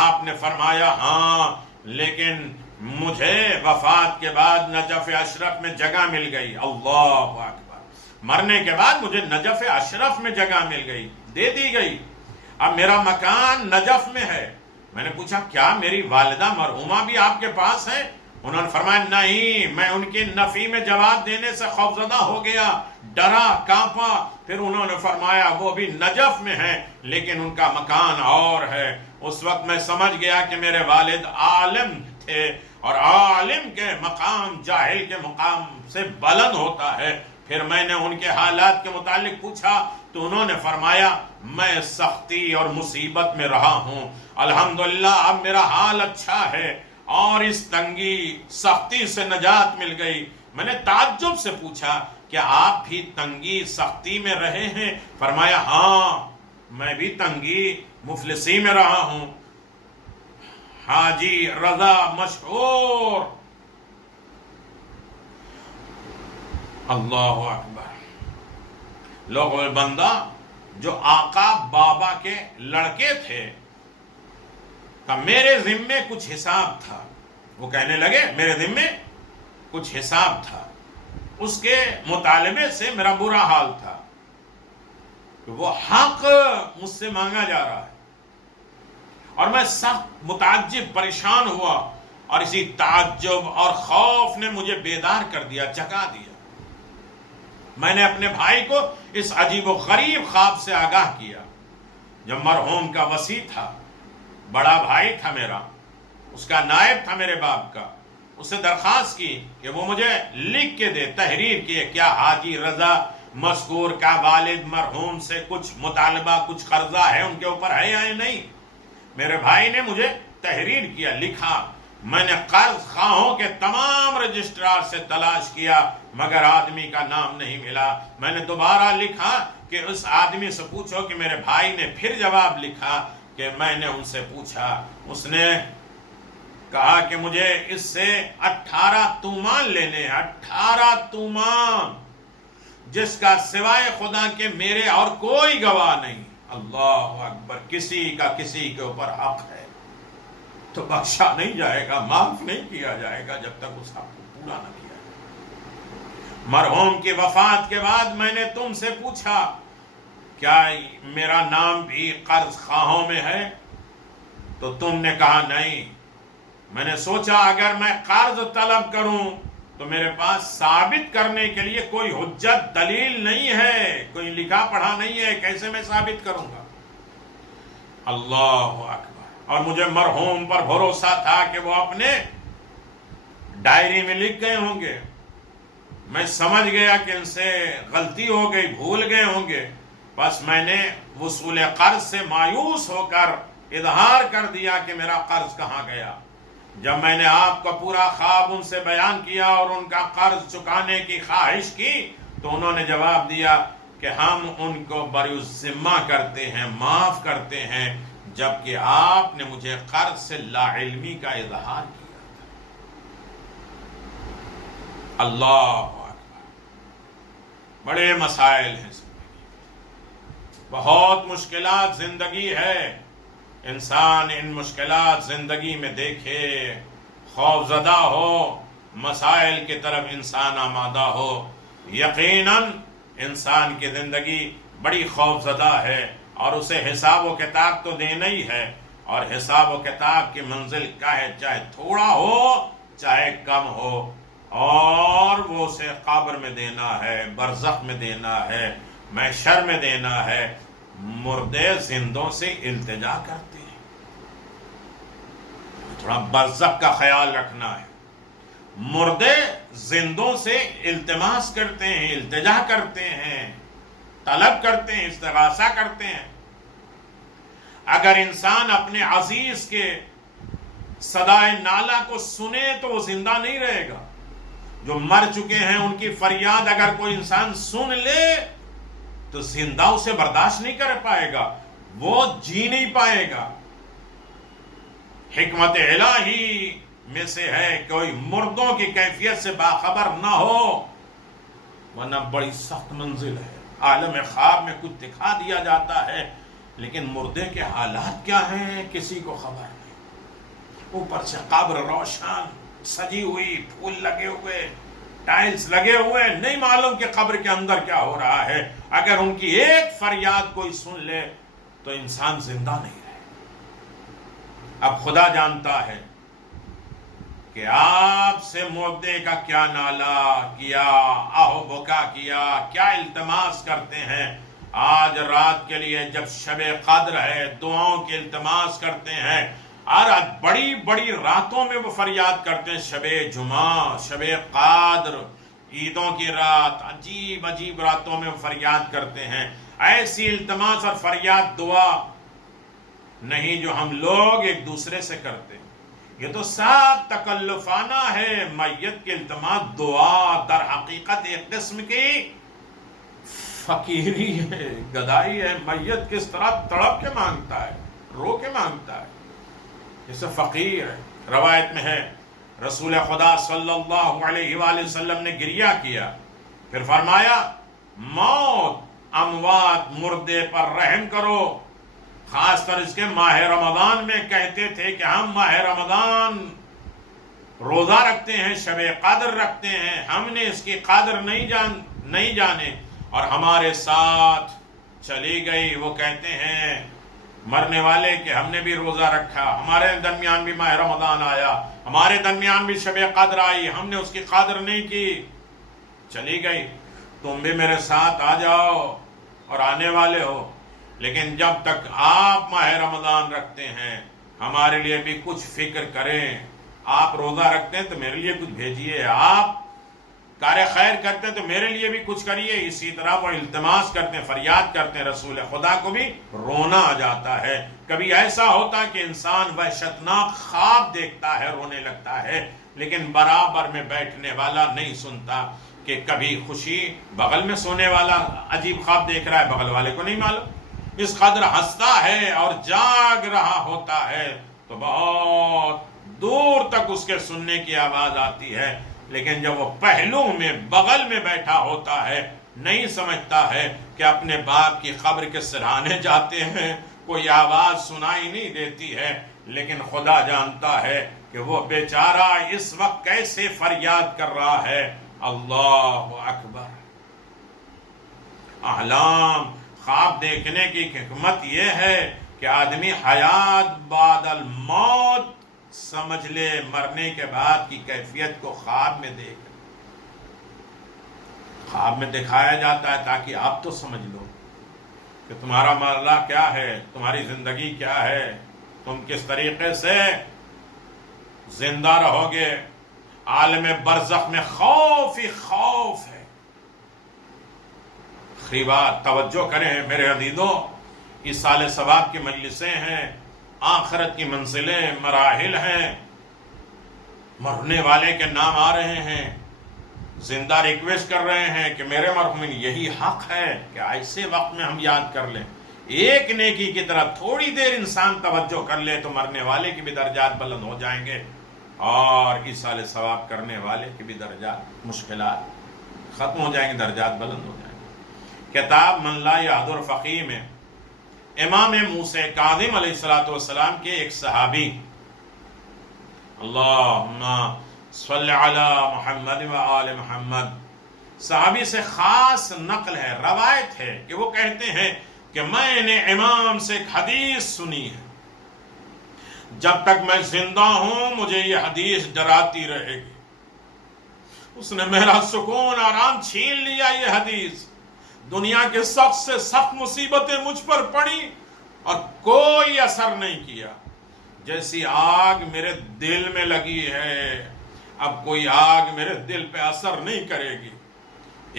آپ نے فرمایا ہاں، لیکن مجھے وفات کے بعد نجف اشرف میں جگہ مل گئی۔ اللہ اکبر، مرنے کے بعد مجھے نجف اشرف میں جگہ مل گئی، دے دی گئی، اب میرا مکان نجف میں ہے۔ میں نے پوچھا کیا میری والدہ مرحومہ بھی آپ کے پاس ہے؟ انہوں نے فرمایا نہیں۔ میں ان کی نفی میں جواب دینے سے خوفزدہ ہو گیا، ڈرا، کانپا۔ پھر انہوں نے فرمایا وہ بھی نجف میں ہیں، لیکن ان کا مکان اور ہے۔ اس وقت میں سمجھ گیا کہ میرے والد عالم تھے، اور عالم کے مقام جاہل کے مقام سے بلند ہوتا ہے۔ پھر میں نے ان کے حالات کے متعلق پوچھا تو انہوں نے فرمایا میں سختی اور مصیبت میں رہا ہوں، الحمدللہ اب میرا حال اچھا ہے، اور اس تنگی سختی سے نجات مل گئی۔ میں نے تعجب سے پوچھا کیا آپ بھی تنگی سختی میں رہے ہیں؟ فرمایا ہاں، میں بھی تنگی مفلسی میں رہا ہوں۔ حاجی رضا مشہور، اللہ اکبر، لوگوں بندہ جو آقا بابا کے لڑکے تھے، کہ میرے ذمے کچھ حساب تھا۔ وہ کہنے لگے میرے ذمے کچھ حساب تھا، اس کے مطالبے سے میرا برا حال تھا کہ وہ حق مجھ سے مانگا جا رہا ہے، اور میں سخت متعجب پریشان ہوا، اور اسی تعجب اور خوف نے مجھے بیدار کر دیا، جگا دیا۔ میں نے اپنے بھائی کو اس عجیب و غریب خواب سے آگاہ کیا۔ جب مرحوم کا وصی تھا، بڑا بھائی تھا میرا، اس کا نائب تھا میرے باپ کا، اس سے درخواست کی کہ وہ مجھے لکھ کے دے، تحریر کیے کیا حاجی رضا مذکور کا والد مرحوم سے کچھ مطالبہ، کچھ قرضہ ہے ان کے اوپر ہے یا نہیں۔ میرے بھائی نے مجھے تحریر کیا، لکھا، میں نے قرض خواہوں کے تمام رجسٹرار سے تلاش کیا مگر آدمی کا نام نہیں ملا. میں نے دوبارہ لکھا کہ اس آدمی سے پوچھو کہ میرے بھائی نے پھر جواب لکھا کہ میں نے ان سے پوچھا. اس نے کہا کہ مجھے اس سے 18 تومان لینے ہیں. 18 تومان جس کا سوائے خدا کے میرے اور کوئی گواہ نہیں. اللہ اکبر. کسی کا کسی کے اوپر حق ہے تو بخشا نہیں جائے گا, معاف نہیں کیا جائے گا جب تک اس حق کو پورا نہ کیا جائے. مرحوم کی وفات کے بعد میں نے تم سے پوچھا کیا میرا نام بھی قرض خواہوں میں ہے تو تم نے کہا نہیں. میں نے سوچا اگر میں قرض طلب کروں تو میرے پاس ثابت کرنے کے لیے کوئی حجت دلیل نہیں ہے, کوئی لکھا پڑھا نہیں ہے, کیسے میں ثابت کروں گا. اللہ اکبر. اور مجھے مرحوم پر بھروسہ تھا کہ وہ اپنے ڈائری میں لکھ گئے ہوں گے. میں سمجھ گیا کہ ان سے غلطی ہو گئی, بھول گئے ہوں گے. بس میں نے وصول قرض سے مایوس ہو کر اظہار کر دیا کہ میرا قرض کہاں گیا. جب میں نے آپ کا پورا خواب ان سے بیان کیا اور ان کا قرض چکانے کی خواہش کی تو انہوں نے جواب دیا کہ ہم ان کو بری الذمہ کرتے ہیں, معاف کرتے ہیں, جبکہ آپ نے مجھے قرض سے لا علمی کا اظہار کیا تھا. اللہ اکبر. بڑے مسائل ہیں زندگی, بہت مشکلات زندگی ہے. انسان ان مشکلات زندگی میں دیکھے, خوف زدہ ہو, مسائل کی طرف انسان آمادہ ہو. یقیناً انسان کی زندگی بڑی خوف زدہ ہے اور اسے حساب و کتاب تو دینا ہی ہے, اور حساب و کتاب کی منزل کا ہے, چاہے تھوڑا ہو چاہے کم ہو, اور وہ اسے قبر میں دینا ہے, برزخ میں دینا ہے, محشر میں دینا ہے. مردے زندوں سے التجا کرتے ہیں, تھوڑا برزخ کا خیال رکھنا ہے. مردے زندوں سے التماس کرتے ہیں, التجا کرتے ہیں, طلب کرتے ہیں, استغاثہ کرتے ہیں. اگر انسان اپنے عزیز کے صدائے نالہ کو سنے تو وہ زندہ نہیں رہے گا. جو مر چکے ہیں ان کی فریاد اگر کوئی انسان سن لے تو زندہ اسے برداشت نہیں کر پائے گا, وہ جی نہیں پائے گا. حکمت الہی میں سے ہے کوئی مردوں کی کیفیت سے باخبر نہ ہو, ورنہ بڑی سخت منزل ہے. عالم خواب میں کچھ دکھا دیا جاتا ہے لیکن مردے کے حالات کیا ہیں کسی کو خبر نہیں. اوپر سے قبر روشن, سجی ہوئی, پھول لگے ہوئے, ٹائلز لگے ہوئے, نہیں معلوم کہ قبر کے اندر کیا ہو رہا ہے. اگر ان کی ایک فریاد کوئی سن لے تو انسان زندہ نہیں رہے. اب خدا جانتا ہے کہ آپ سے مردے کا کیا نالہ کیا, آہو بکا کیا, کیا التماس کرتے ہیں. آج رات کے لیے جب شب قدر ہے دعاؤں کی التماس کرتے ہیں, اور بڑی بڑی راتوں میں وہ فریاد کرتے ہیں. شب جمعہ, شب قدر, عیدوں کی رات, عجیب عجیب راتوں میں وہ فریاد کرتے ہیں. ایسی التماس اور فریاد دعا نہیں جو ہم لوگ ایک دوسرے سے کرتے ہیں. یہ تو سب تکلفانہ ہے. میت کی التماس دعا در حقیقت ایک قسم کی فقیری ہے, گدائی ہے. میت کس طرح تڑپ کے مانگتا ہے, رو کے مانگتا ہے, اسے فقیر ہے. روایت میں ہے رسول خدا صلی اللہ علیہ وآلہ وسلم نے گریہ کیا, پھر فرمایا موت, اموات, مردے پر رحم کرو. خاص طور اس کے ماہ رمضان میں کہتے تھے کہ ہم ماہ رمضان روزہ رکھتے ہیں, شب قدر رکھتے ہیں, ہم نے اس کی قدر نہیں جانے, اور ہمارے ساتھ چلی گئی. وہ کہتے ہیں مرنے والے کہ ہم نے بھی روزہ رکھا, ہمارے درمیان بھی ماہ رمضان آیا, ہمارے درمیان بھی شب قدر آئی, ہم نے اس کی قدر نہیں کی, چلی گئی. تم بھی میرے ساتھ آ جاؤ اور آنے والے ہو, لیکن جب تک آپ ماہ رمضان رکھتے ہیں ہمارے لیے بھی کچھ فکر کریں. آپ روزہ رکھتے ہیں تو میرے لیے کچھ بھیجیے. آپ کار خیر کرتے ہیں تو میرے لیے بھی کچھ کریے. اسی طرح وہ التماس کرتے ہیں, فریاد کرتے ہیں رسول خدا کو بھی رونا آ جاتا ہے. کبھی ایسا ہوتا ہے کہ انسان وحشتناک خواب دیکھتا ہے, رونے لگتا ہے, لیکن برابر میں بیٹھنے والا نہیں سنتا کہ کبھی خوشی بغل میں سونے والا عجیب خواب دیکھ رہا ہے, بغل والے کو نہیں معلوم. اس قدر ہنستا ہے اور جاگ رہا ہوتا ہے تو بہت دور تک اس کے سننے کی آواز آتی ہے, لیکن جب وہ پہلو میں بغل میں بیٹھا ہوتا ہے نہیں سمجھتا ہے کہ اپنے باپ کی قبر کے سرانے جاتے ہیں, کوئی آواز سنائی نہیں دیتی ہے, لیکن خدا جانتا ہے کہ وہ بیچارہ اس وقت کیسے فریاد کر رہا ہے. اللہ اکبر. احلام, خواب دیکھنے کی حکمت یہ ہے کہ آدمی حیات بعد الموت سمجھ لے, مرنے کے بعد کی کیفیت کو خواب میں دیکھ. خواب میں دکھایا جاتا ہے تاکہ آپ تو سمجھ لو کہ تمہارا مرنا کیا ہے, تمہاری زندگی کیا ہے, تم کس طریقے سے زندہ رہو گے. عالم برزخ میں خوف ہی خوف ہے. خیبات توجہ کریں میرے عزیزوں, اس سال ثواب کی مجلسیں ہیں, آخرت کی منزلیں, مراحل ہیں. مرنے والے کے نام آ رہے ہیں, زندہ ریکویسٹ کر رہے ہیں کہ میرے مرحومین یہی حق ہے کہ ایسے وقت میں ہم یاد کر لیں. ایک نیکی کی طرح تھوڑی دیر انسان توجہ کر لے تو مرنے والے کی بھی درجات بلند ہو جائیں گے, اور اس سال ثواب کرنے والے کی بھی درجات, مشکلات ختم ہو جائیں گے, درجات بلند ہو جائیں گے. کتاب من لا یحضر فقیہ میں امام موسیٰ کاظم علیہ السلام کے ایک صحابی, اللہم صلی علی محمد و آل محمد, صحابی سے خاص نقل ہے, روایت ہے کہ وہ کہتے ہیں کہ میں نے امام سے ایک حدیث سنی ہے, جب تک میں زندہ ہوں مجھے یہ حدیث ڈراتی رہے گی. اس نے میرا سکون آرام چھین لیا. یہ حدیث, دنیا کے سخت سے سخت مصیبتیں مجھ پر پڑی اور کوئی اثر نہیں کیا. جیسی آگ میرے دل میں لگی ہے, اب کوئی آگ میرے دل پہ اثر نہیں کرے گی.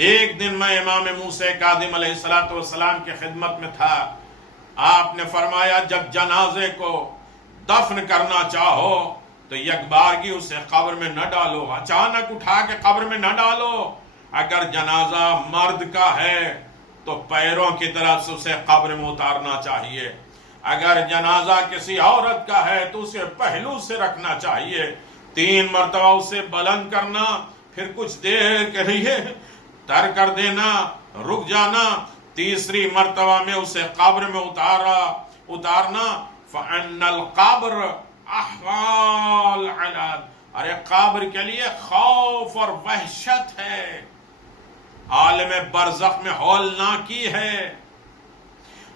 ایک دن میں امام موسیٰ کاظم علیہ السلام کی خدمت میں تھا. آپ نے فرمایا جب جنازے کو دفن کرنا چاہو تو یک بارگی اسے قبر میں نہ ڈالو, اچانک اٹھا کے قبر میں نہ ڈالو. اگر جنازہ مرد کا ہے تو پیروں کی طرف سے اسے قبر میں اتارنا چاہیے, اگر جنازہ کسی عورت کا ہے تو اسے پہلو سے رکھنا چاہیے. 3 مرتبہ اسے بلند کرنا, پھر کچھ دیر کے لیے تر کر دینا, رک جانا, تیسری مرتبہ میں اسے قبر میں اتارنا. فَأَنَّ الْقَبْرَ أَحْوَالُ عَلَادٍ, ارے قبر کے لیے خوف اور وحشت ہے, عالم برزخ میں ہولناکی ہے.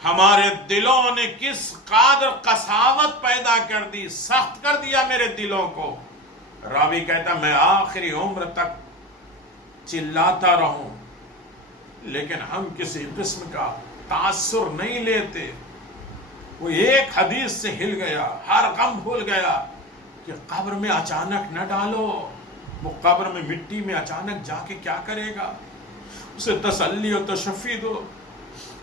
ہمارے دلوں نے کس قدر قساوت پیدا کر دی, سخت کر دیا میرے دلوں کو. راوی کہتا میں آخری عمر تک چلاتا رہوں لیکن ہم کسی قسم کا تاثر نہیں لیتے. وہ ایک حدیث سے ہل گیا, ہر غم بھول گیا کہ قبر میں اچانک نہ ڈالو. وہ قبر میں مٹی میں اچانک جا کے کیا کرے گا, اسے تسلی و تشفی دو,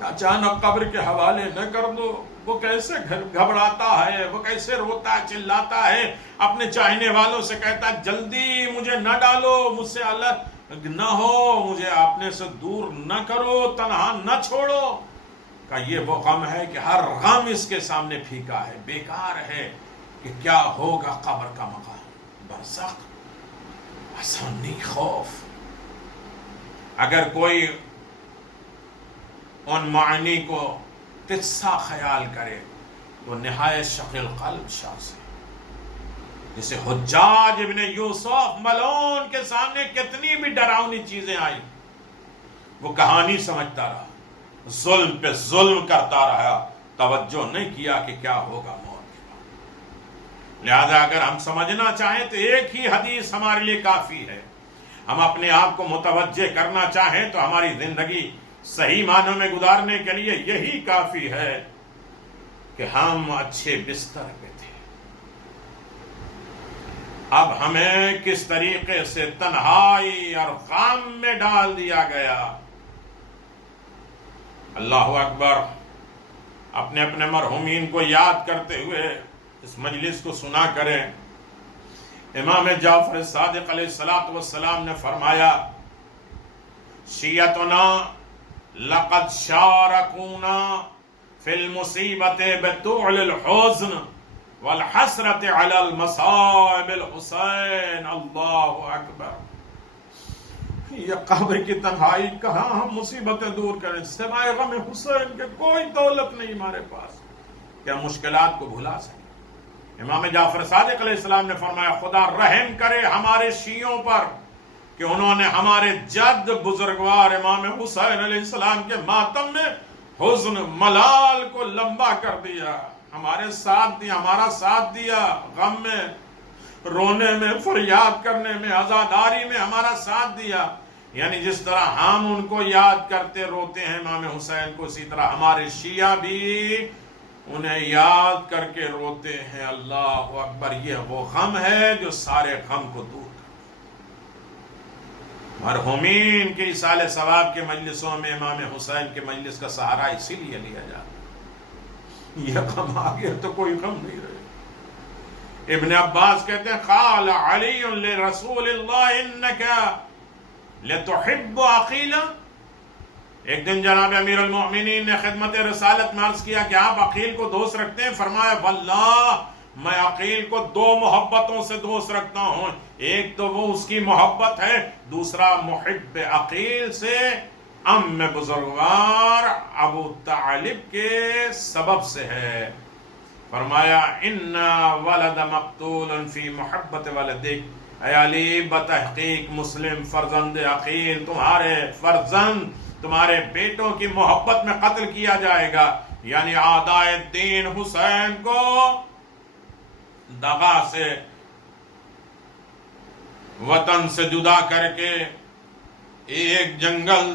اچانک قبر کے حوالے نہ کر دو. وہ کیسے گھبراتا ہے, وہ کیسے روتا ہے, چلاتا ہے, اپنے چاہنے والوں سے کہتا جلدی مجھے نہ ڈالو, مجھ سے الگ نہ ہو, مجھے اپنے سے دور نہ کرو, تنہا نہ چھوڑو. کہ یہ وہ غم ہے کہ ہر غم اس کے سامنے پھیکا ہے, بیکار ہے. کہ کیا ہوگا قبر کا مقام, برزخ, آسان نہیں, خوف. اگر کوئی ان معنی کو تجسا خیال کرے تو نہایت شقی القلب شخص ہے. جسے حجاج ابن یوسف ملعون کے سامنے کتنی بھی ڈراؤنی چیزیں آئی, وہ کہانی سمجھتا رہا, ظلم پہ ظلم کرتا رہا, توجہ نہیں کیا کہ کیا ہوگا موت کے بعد. لہذا اگر ہم سمجھنا چاہیں تو ایک ہی حدیث ہمارے لیے کافی ہے. ہم اپنے آپ کو متوجہ کرنا چاہیں تو ہماری زندگی صحیح معنوں میں گزارنے کے لیے یہی کافی ہے کہ ہم اچھے بستر پہ تھے, اب ہمیں کس طریقے سے تنہائی اور غم میں ڈال دیا گیا. اللہ اکبر. اپنے اپنے مرحومین کو یاد کرتے ہوئے اس مجلس کو سنا کریں. امام جعفر صادق علیہ الصلوۃ والسلام نے فرمایا شیعتنا لقد شارکونا فی المصیبت بطول الحزن والحسرت علی المصائب الحسین. اللہ اکبر. یہ قبر کی تنہائی کہاں ہم مصیبتیں دور کریں سوائے غم حسین کے کوئی دولت نہیں ہمارے پاس کیا مشکلات کو بھلا سکیں. امام جعفر صادق علیہ السلام نے فرمایا خدا رحم کرے ہمارے شیعوں پر کہ انہوں نے ہمارے جد بزرگوار امام حسین علیہ السلام کے ماتم میں حزن ملال کو لمبا کر دیا, ہمارے ساتھ دیا, ہمارا ساتھ دیا, غم میں رونے میں فریاد کرنے میں عزاداری میں ہمارا ساتھ دیا. یعنی جس طرح ہم ان کو یاد کرتے روتے ہیں امام حسین کو, اسی طرح ہمارے شیعہ بھی انہیں یاد کر کے روتے ہیں. اللہ اکبر. یہ وہ غم ہے جو سارے غم کو دور کرتا. مرحومین کے ایصال ثواب کے مجلسوں میں امام حسین کے مجلس کا سہارا اسی لیے لیا جاتا. یہ غم آ گیا تو کوئی غم نہیں رہے. ابن عباس کہتے ہیں قال علی لرسول اللہ انکا لتحب عقیلا. ایک دن جناب امیر المؤمنین نے خدمت رسالت میں عرض کیا کہ آپ عقیل کو دوست رکھتے ہیں؟ فرمایا واللہ میں عقیل کو دو محبتوں سے دوست رکھتا ہوں, ایک تو وہ اس کی محبت ہے, دوسرا محب عقیل سے ام بزرگوار ابو طالب کے سبب سے ہے. فرمایا ان ولد مقتول فی محبت ولدک. اے علی بتحقیق مسلم فرزند عقیل تمہارے فرزند تمہارے بیٹوں کی محبت میں قتل کیا جائے گا. یعنی اعدائے دین حسین کو دغا سے وطن سے جدا کر کے ایک جنگل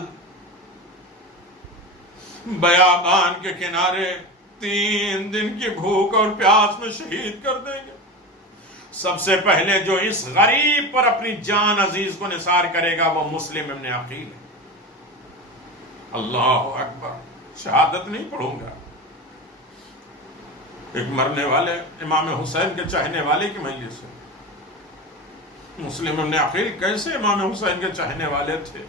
بیابان کے کنارے 3 دن کی بھوک اور پیاس میں شہید کر دیں گے. سب سے پہلے جو اس غریب پر اپنی جان عزیز کو نثار کرے گا وہ مسلم ابن عقیل ہے. اللہ اکبر. شہادت نہیں پڑھوں گا. ایک مرنے والے امام حسین کے چاہنے والے کی مجلس ہے. مسلم ابن عقیل کیسے امام حسین کے چاہنے والے تھے.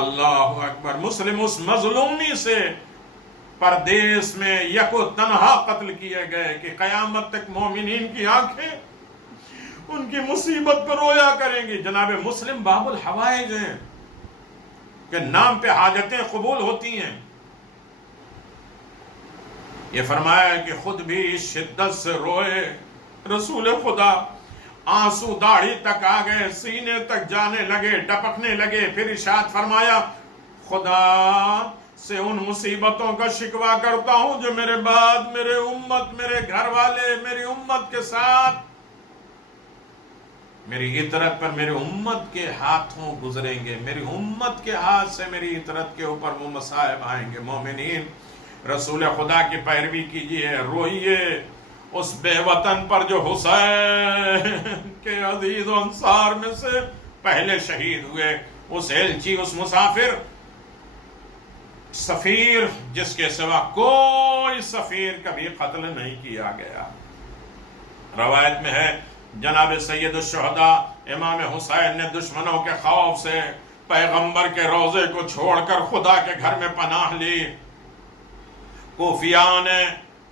اللہ اکبر. مسلم اس مظلومی سے پردیس میں یکو تنہا قتل کیے گئے کہ قیامت تک مومنین کی آنکھیں ان کی مصیبت پر رویا کریں گی. جناب مسلم باب الحوائج ہیں کہ نام پہ حاجتیں قبول ہوتی ہیں. یہ فرمایا کہ خود بھی شدت سے روئے رسول خدا, آنسو داڑھی تک آ گئے, سینے تک جانے لگے, ٹپکنے لگے. پھر ارشاد فرمایا خدا سے ان مصیبتوں کا شکوہ کرتا ہوں جو میرے بعد میرے امت, میرے گھر والے, میری امت کے ساتھ میری عطرت پر میرے امت کے ہاتھوں گزریں گے. میری امت کے ہاتھ سے میری عطرت کے اوپر وہ مصائب آئیں گے. مومنین رسول خدا کی پیروی کیجیے, روئیے اس بے وطن پر جو حسین کے عزیز و انصار میں سے پہلے شہید ہوئے. اس ایلچی, اس مسافر, سفیر جس کے سوا کوئی سفیر کبھی قتل نہیں کیا گیا. روایت میں ہے جناب سید الشہداء امام حسین نے دشمنوں کے خوف سے پیغمبر کے روضے کو چھوڑ کر خدا کے گھر میں پناہ لی. کوفیان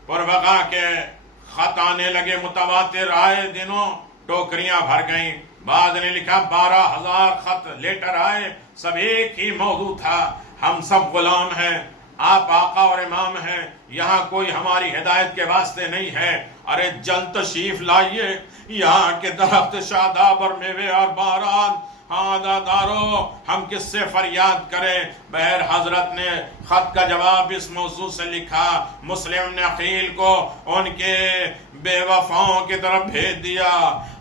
پروغا کے خط آنے لگے متواتر, آئے دنوں ٹوکریاں بھر گئیں. بعد نے لکھا 12,000 خط لیٹر آئے, سب ایک ہی موضوع تھا, ہم سب غلام ہیں, آپ آقا اور امام ہیں, یہاں کوئی ہماری ہدایت کے واسطے نہیں ہے. ارے جلد تشریف لائیے, یہاں کے درخت شاداب اور میوے اور باران, ہاں دادارو ہم کس سے فریاد کریں. بہر حضرت نے خط کا جواب اس موضوع سے لکھا, مسلم نے عقیل کو ان کے بے وفاؤں کی طرف بھیج دیا.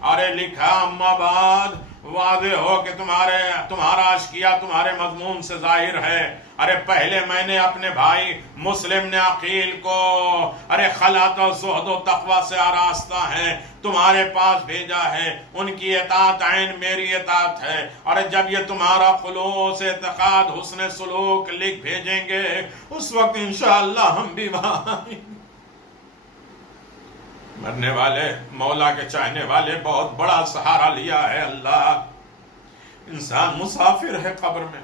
ارے لکھا اما بعد واضح ہو کہ تمہارا اشکیا تمہارے مضمون سے ظاہر ہے. ارے پہلے میں نے اپنے بھائی مسلم نے عقیل کو خلعت و زہد و تقوی سے آراستہ ہیں تمہارے پاس بھیجا ہے. ان کی اطاعت عین میری اطاعت ہے. اور جب یہ تمہارا خلوص اعتقاد حسن سلوک لکھ بھیجیں گے اس وقت انشاءاللہ ہم بھی وہاں. مرنے والے مولا کے چاہنے والے بہت بڑا سہارا لیا ہے اللہ. انسان مسافر ہے قبر میں.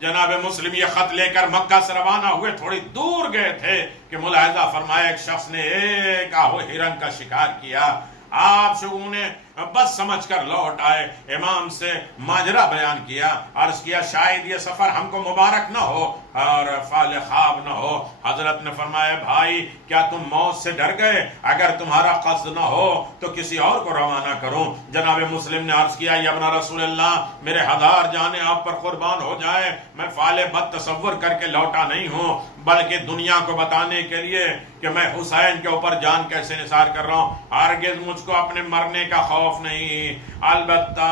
جناب مسلم یہ خط لے کر مکہ سے روانہ ہوئے تھوڑی دور گئے تھے کہ ملاحظہ فرمایا ایک شخص نے ایک آہو ہرن کا شکار کیا. آپ شگون نے بس سمجھ کر لوٹ آئے. امام سے ماجرا بیان کیا. عرض کیا شاید یہ سفر ہم کو مبارک نہ ہو اور فال خواب نہ ہو. حضرت نے فرمایا بھائی کیا تم موت سے ڈر گئے؟ اگر تمہارا قصد نہ ہو تو کسی اور کو روانہ کروں. جناب مسلم نے عرض کیا یا ابن رسول اللہ میرے ہزار جانیں آپ پر قربان ہو جائے میں فال بد تصور کر کے لوٹا نہیں ہوں بلکہ دنیا کو بتانے کے لیے کہ میں حسین کے اوپر جان کیسے نثار کر رہا ہوں. ہرگز مجھ کو اپنے مرنے کا خوف نہیں. البتہ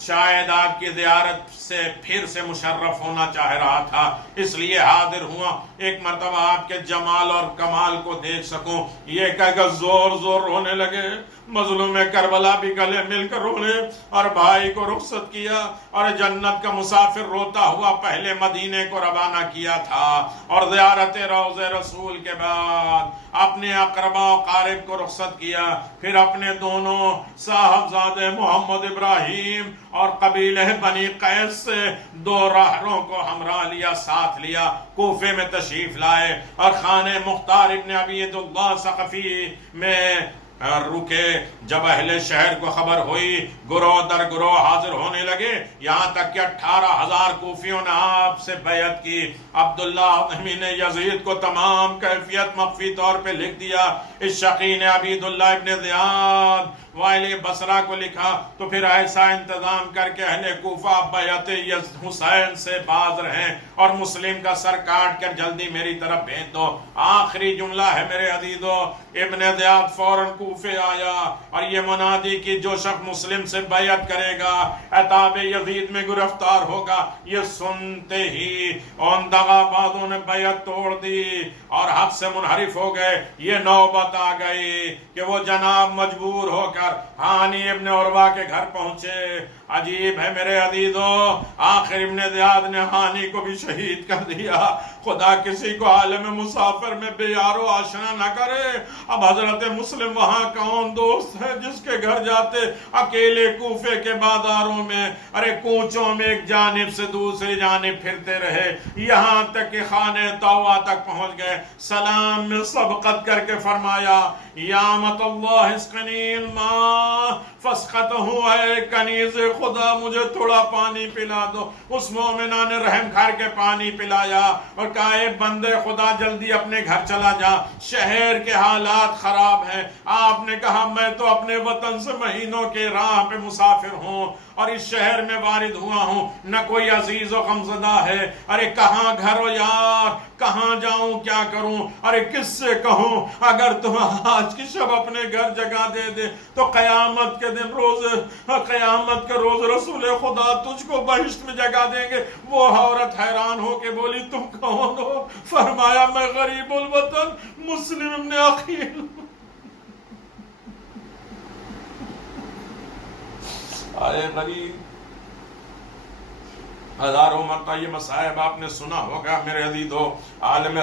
شاید آپ کی زیارت سے پھر سے مشرف ہونا چاہ رہا تھا اس لیے حاضر ہوا. ایک مرتبہ آپ کے جمال اور کمال کو دیکھ سکوں. یہ کہہ کر زور زور رونے لگے. مظلوم کربلا بھی گلے مل کر رونے اور بھائی کو رخصت کیا. اور جنت کا مسافر روتا ہوا پہلے مدینے کو روانہ کیا تھا اور زیارت روضہ رسول کے بعد اپنے اقربا و قارب کو رخصت کیا. پھر اپنے دونوں صاحبزادے محمد ابراہیم اور قبیلہ بنی قیس سے 2 راہروں کو ہمراہ لیا ساتھ لیا. کوفے میں تشریف لائے اور خانہ مختار ابن عبید اللہ ثقفی میں رکے. جب اہل شہر کو خبر ہوئی گروہ در گروہ حاضر ہونے لگے یہاں تک کہ 18,000 کوفیوں نے آپ سے بیعت کی. عبداللہ نے یزید کو تمام کیفیت مخفی طور پہ لکھ دیا. اس شقی نے عبید اللہ ابن زیاد وائل بصرہ کو لکھا تو پھر ایسا انتظام کر کے اہل کوفہ بیعت حسین سے باز رہیں اور مسلم کا سر کاٹ کر جلدی میری طرف بھیج دو. آخری جملہ ہے میرے عزیزو. ابن زیاد فوراً کوفے آیا اور یہ منادی کی جو شخص مسلم سے بیعت کرے گا عتاب یزید میں گرفتار ہوگا. یہ سنتے ہی ان دغابازوں نے بیعت توڑ دی اور حق سے منحرف ہو گئے. یہ نوبت آ گئی کہ وہ جناب مجبور ہو کر ہانی ابن عروہ کے گھر پہنچے. عجیب ہے میرے عزیزو آخر ابن زیاد نے ہانی کو بھی شہید کر دیا. خدا کسی کو عالم مسافر میں بے یار و آشنا نہ کرے. اب حضرت مسلم وہاں کون دوست ہے جس کے گھر جاتے اکیلے کوفے کے بازاروں میں کوچوں میں ایک جانب سے دوسری جانب پھرتے رہے یہاں تک کہ خانہ طوہ تک پہنچ گئے. سلام میں سبقت کر کے فرمایا یا امت اللہ اسقنی الماء فسقطہ اے کنیز خدا مجھے تھوڑا پانی پلا دو. اس مومنہ نے رحم کھار کے پانی پلایا اور کہا اے بندے خدا جلدی اپنے گھر چلا جا شہر کے حالات خراب ہیں. آپ نے کہا میں تو اپنے وطن سے مہینوں کے راہ پہ مسافر ہوں اور اس شہر میں وارد ہوا ہوں نہ کوئی عزیز و غمزدہ ہے. کہاں گھر ہو یار کہاں جاؤں کیا کروں کس سے کہوں. اگر تم آج کی شب اپنے گھر جگہ دے دے تو قیامت کے دن قیامت کے روز رسول خدا تجھ کو بہشت میں جگہ دیں گے. وہ عورت حیران ہو کے بولی تم کون ہو؟ فرمایا میں غریب الوطن مسلم ابن عقیل. آئے غریب ہزاروں مرتبہ یہ مصائب آپ نے سنا ہوگا میرے عزیزو. عالم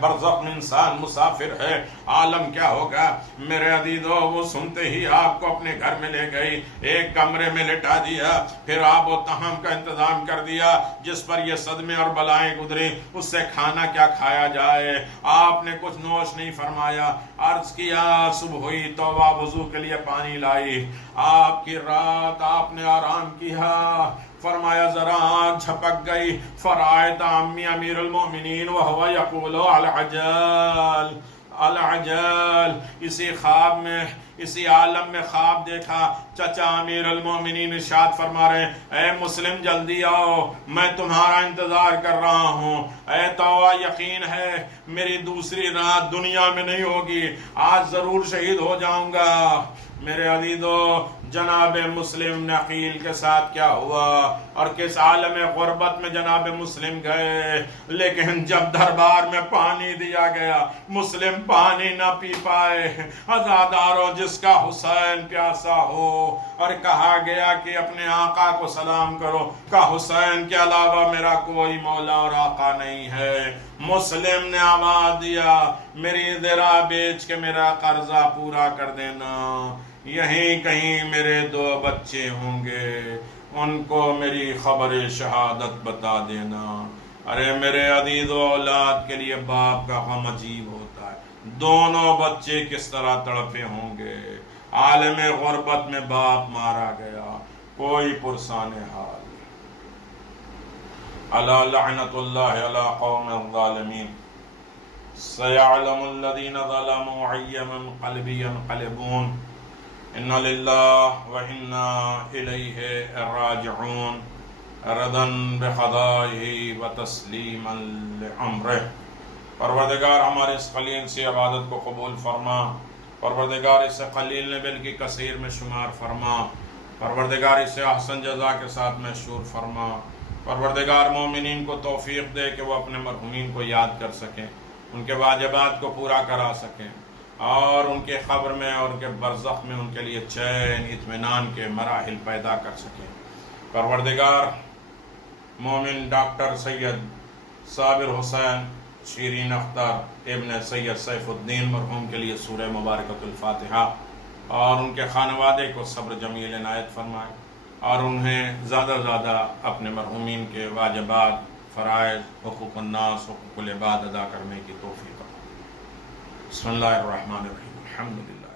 برزخ میں انسان مسافر ہے. عالم کیا ہوگا میرے عزیزو. وہ سنتے ہی آپ کو اپنے گھر میں لے گئی ایک کمرے میں لٹا دیا پھر آب و طعام کا انتظام کر دیا جس پر یہ صدمے اور بلائیں گزری. اس سے کھانا کیا کھایا جائے آپ نے کچھ نوش نہیں فرمایا. عرض کیا صبح ہوئی توبہ وضو کے لیے پانی لائی. آپ کی رات آپ نے آرام کیا. فرمایا ذرا آنکھ جھپک گئی فرائت عمی امیر المؤمنین وہو یقول العجل العجل. اسی عالم میں خواب دیکھا چچا امیر المؤمنین ارشاد فرما رہے ہیں اے مسلم جلدی آؤ میں تمہارا انتظار کر رہا ہوں. اے توبہ یقین ہے میری دوسری رات دنیا میں نہیں ہوگی. آج ضرور شہید ہو جاؤں گا. میرے عزیزو جناب مسلم نقیل کے ساتھ کیا ہوا اور کس عالم غربت میں جناب مسلم گئے، لیکن جب دربار میں پانی دیا گیا مسلم پانی نہ پی پائے۔ عزادارو، جس کا حسین پیاسا ہو اور کہا گیا کہ اپنے آقا کو سلام کرو، کہ حسین کے علاوہ میرا کوئی مولا اور آقا نہیں ہے، مسلم نے آواز دیا میری ذرا بیچ کے میرا قرضہ پورا کر دینا، یہیں کہیں میرے 2 بچے ہوں گے، ان کو میری خبر شہادت بتا دینا۔ ارے میرے عزیز و اولاد کے لیے باپ کا غم عجیب ہوتا ہے، دونوں بچے کس طرح تڑپے ہوں گے، عالم غربت میں باپ مارا گیا، کوئی پرسان حال۔ الا لعنت اللہ علی قوم الظالمین، سیعلم الذین ظلموا ای منقلب ینقلبون، ان للہ و انا الیہ راجعون، ردا بقضائہ و تسلیما لامرہ۔ پروردگار ہمارے اس قلیل سے عبادت کو قبول فرما، پروردگار اسے قلیل نے بلکہ کثیر میں شمار فرما، پروردگار اسے احسن جزا کے ساتھ محشور فرما، پروردگار مومنین کو توفیق دے کہ وہ اپنے مرحومین کو یاد کر سکیں، ان کے واجبات کو پورا کرا سکیں، اور ان کے قبر میں اور ان کے برزخ میں ان کے لیے چین اطمینان کے مراحل پیدا کر سکیں۔ پروردگار مومن ڈاکٹر سید صابر حسین شیرین اختر ابن سید سیف الدین مرحوم کے لیے سورہ مبارکۃ الفاتحہ اور ان کے خانوادے کو صبر جمیل عنایت فرمائے، اور انہیں زیادہ زیادہ اپنے مرحومین کے واجبات، فرائض، حقوق الناس، حقوق العباد ادا کرنے کی توفیق۔ بسم اللہ الرحمن الرحیم، الحمدللہ۔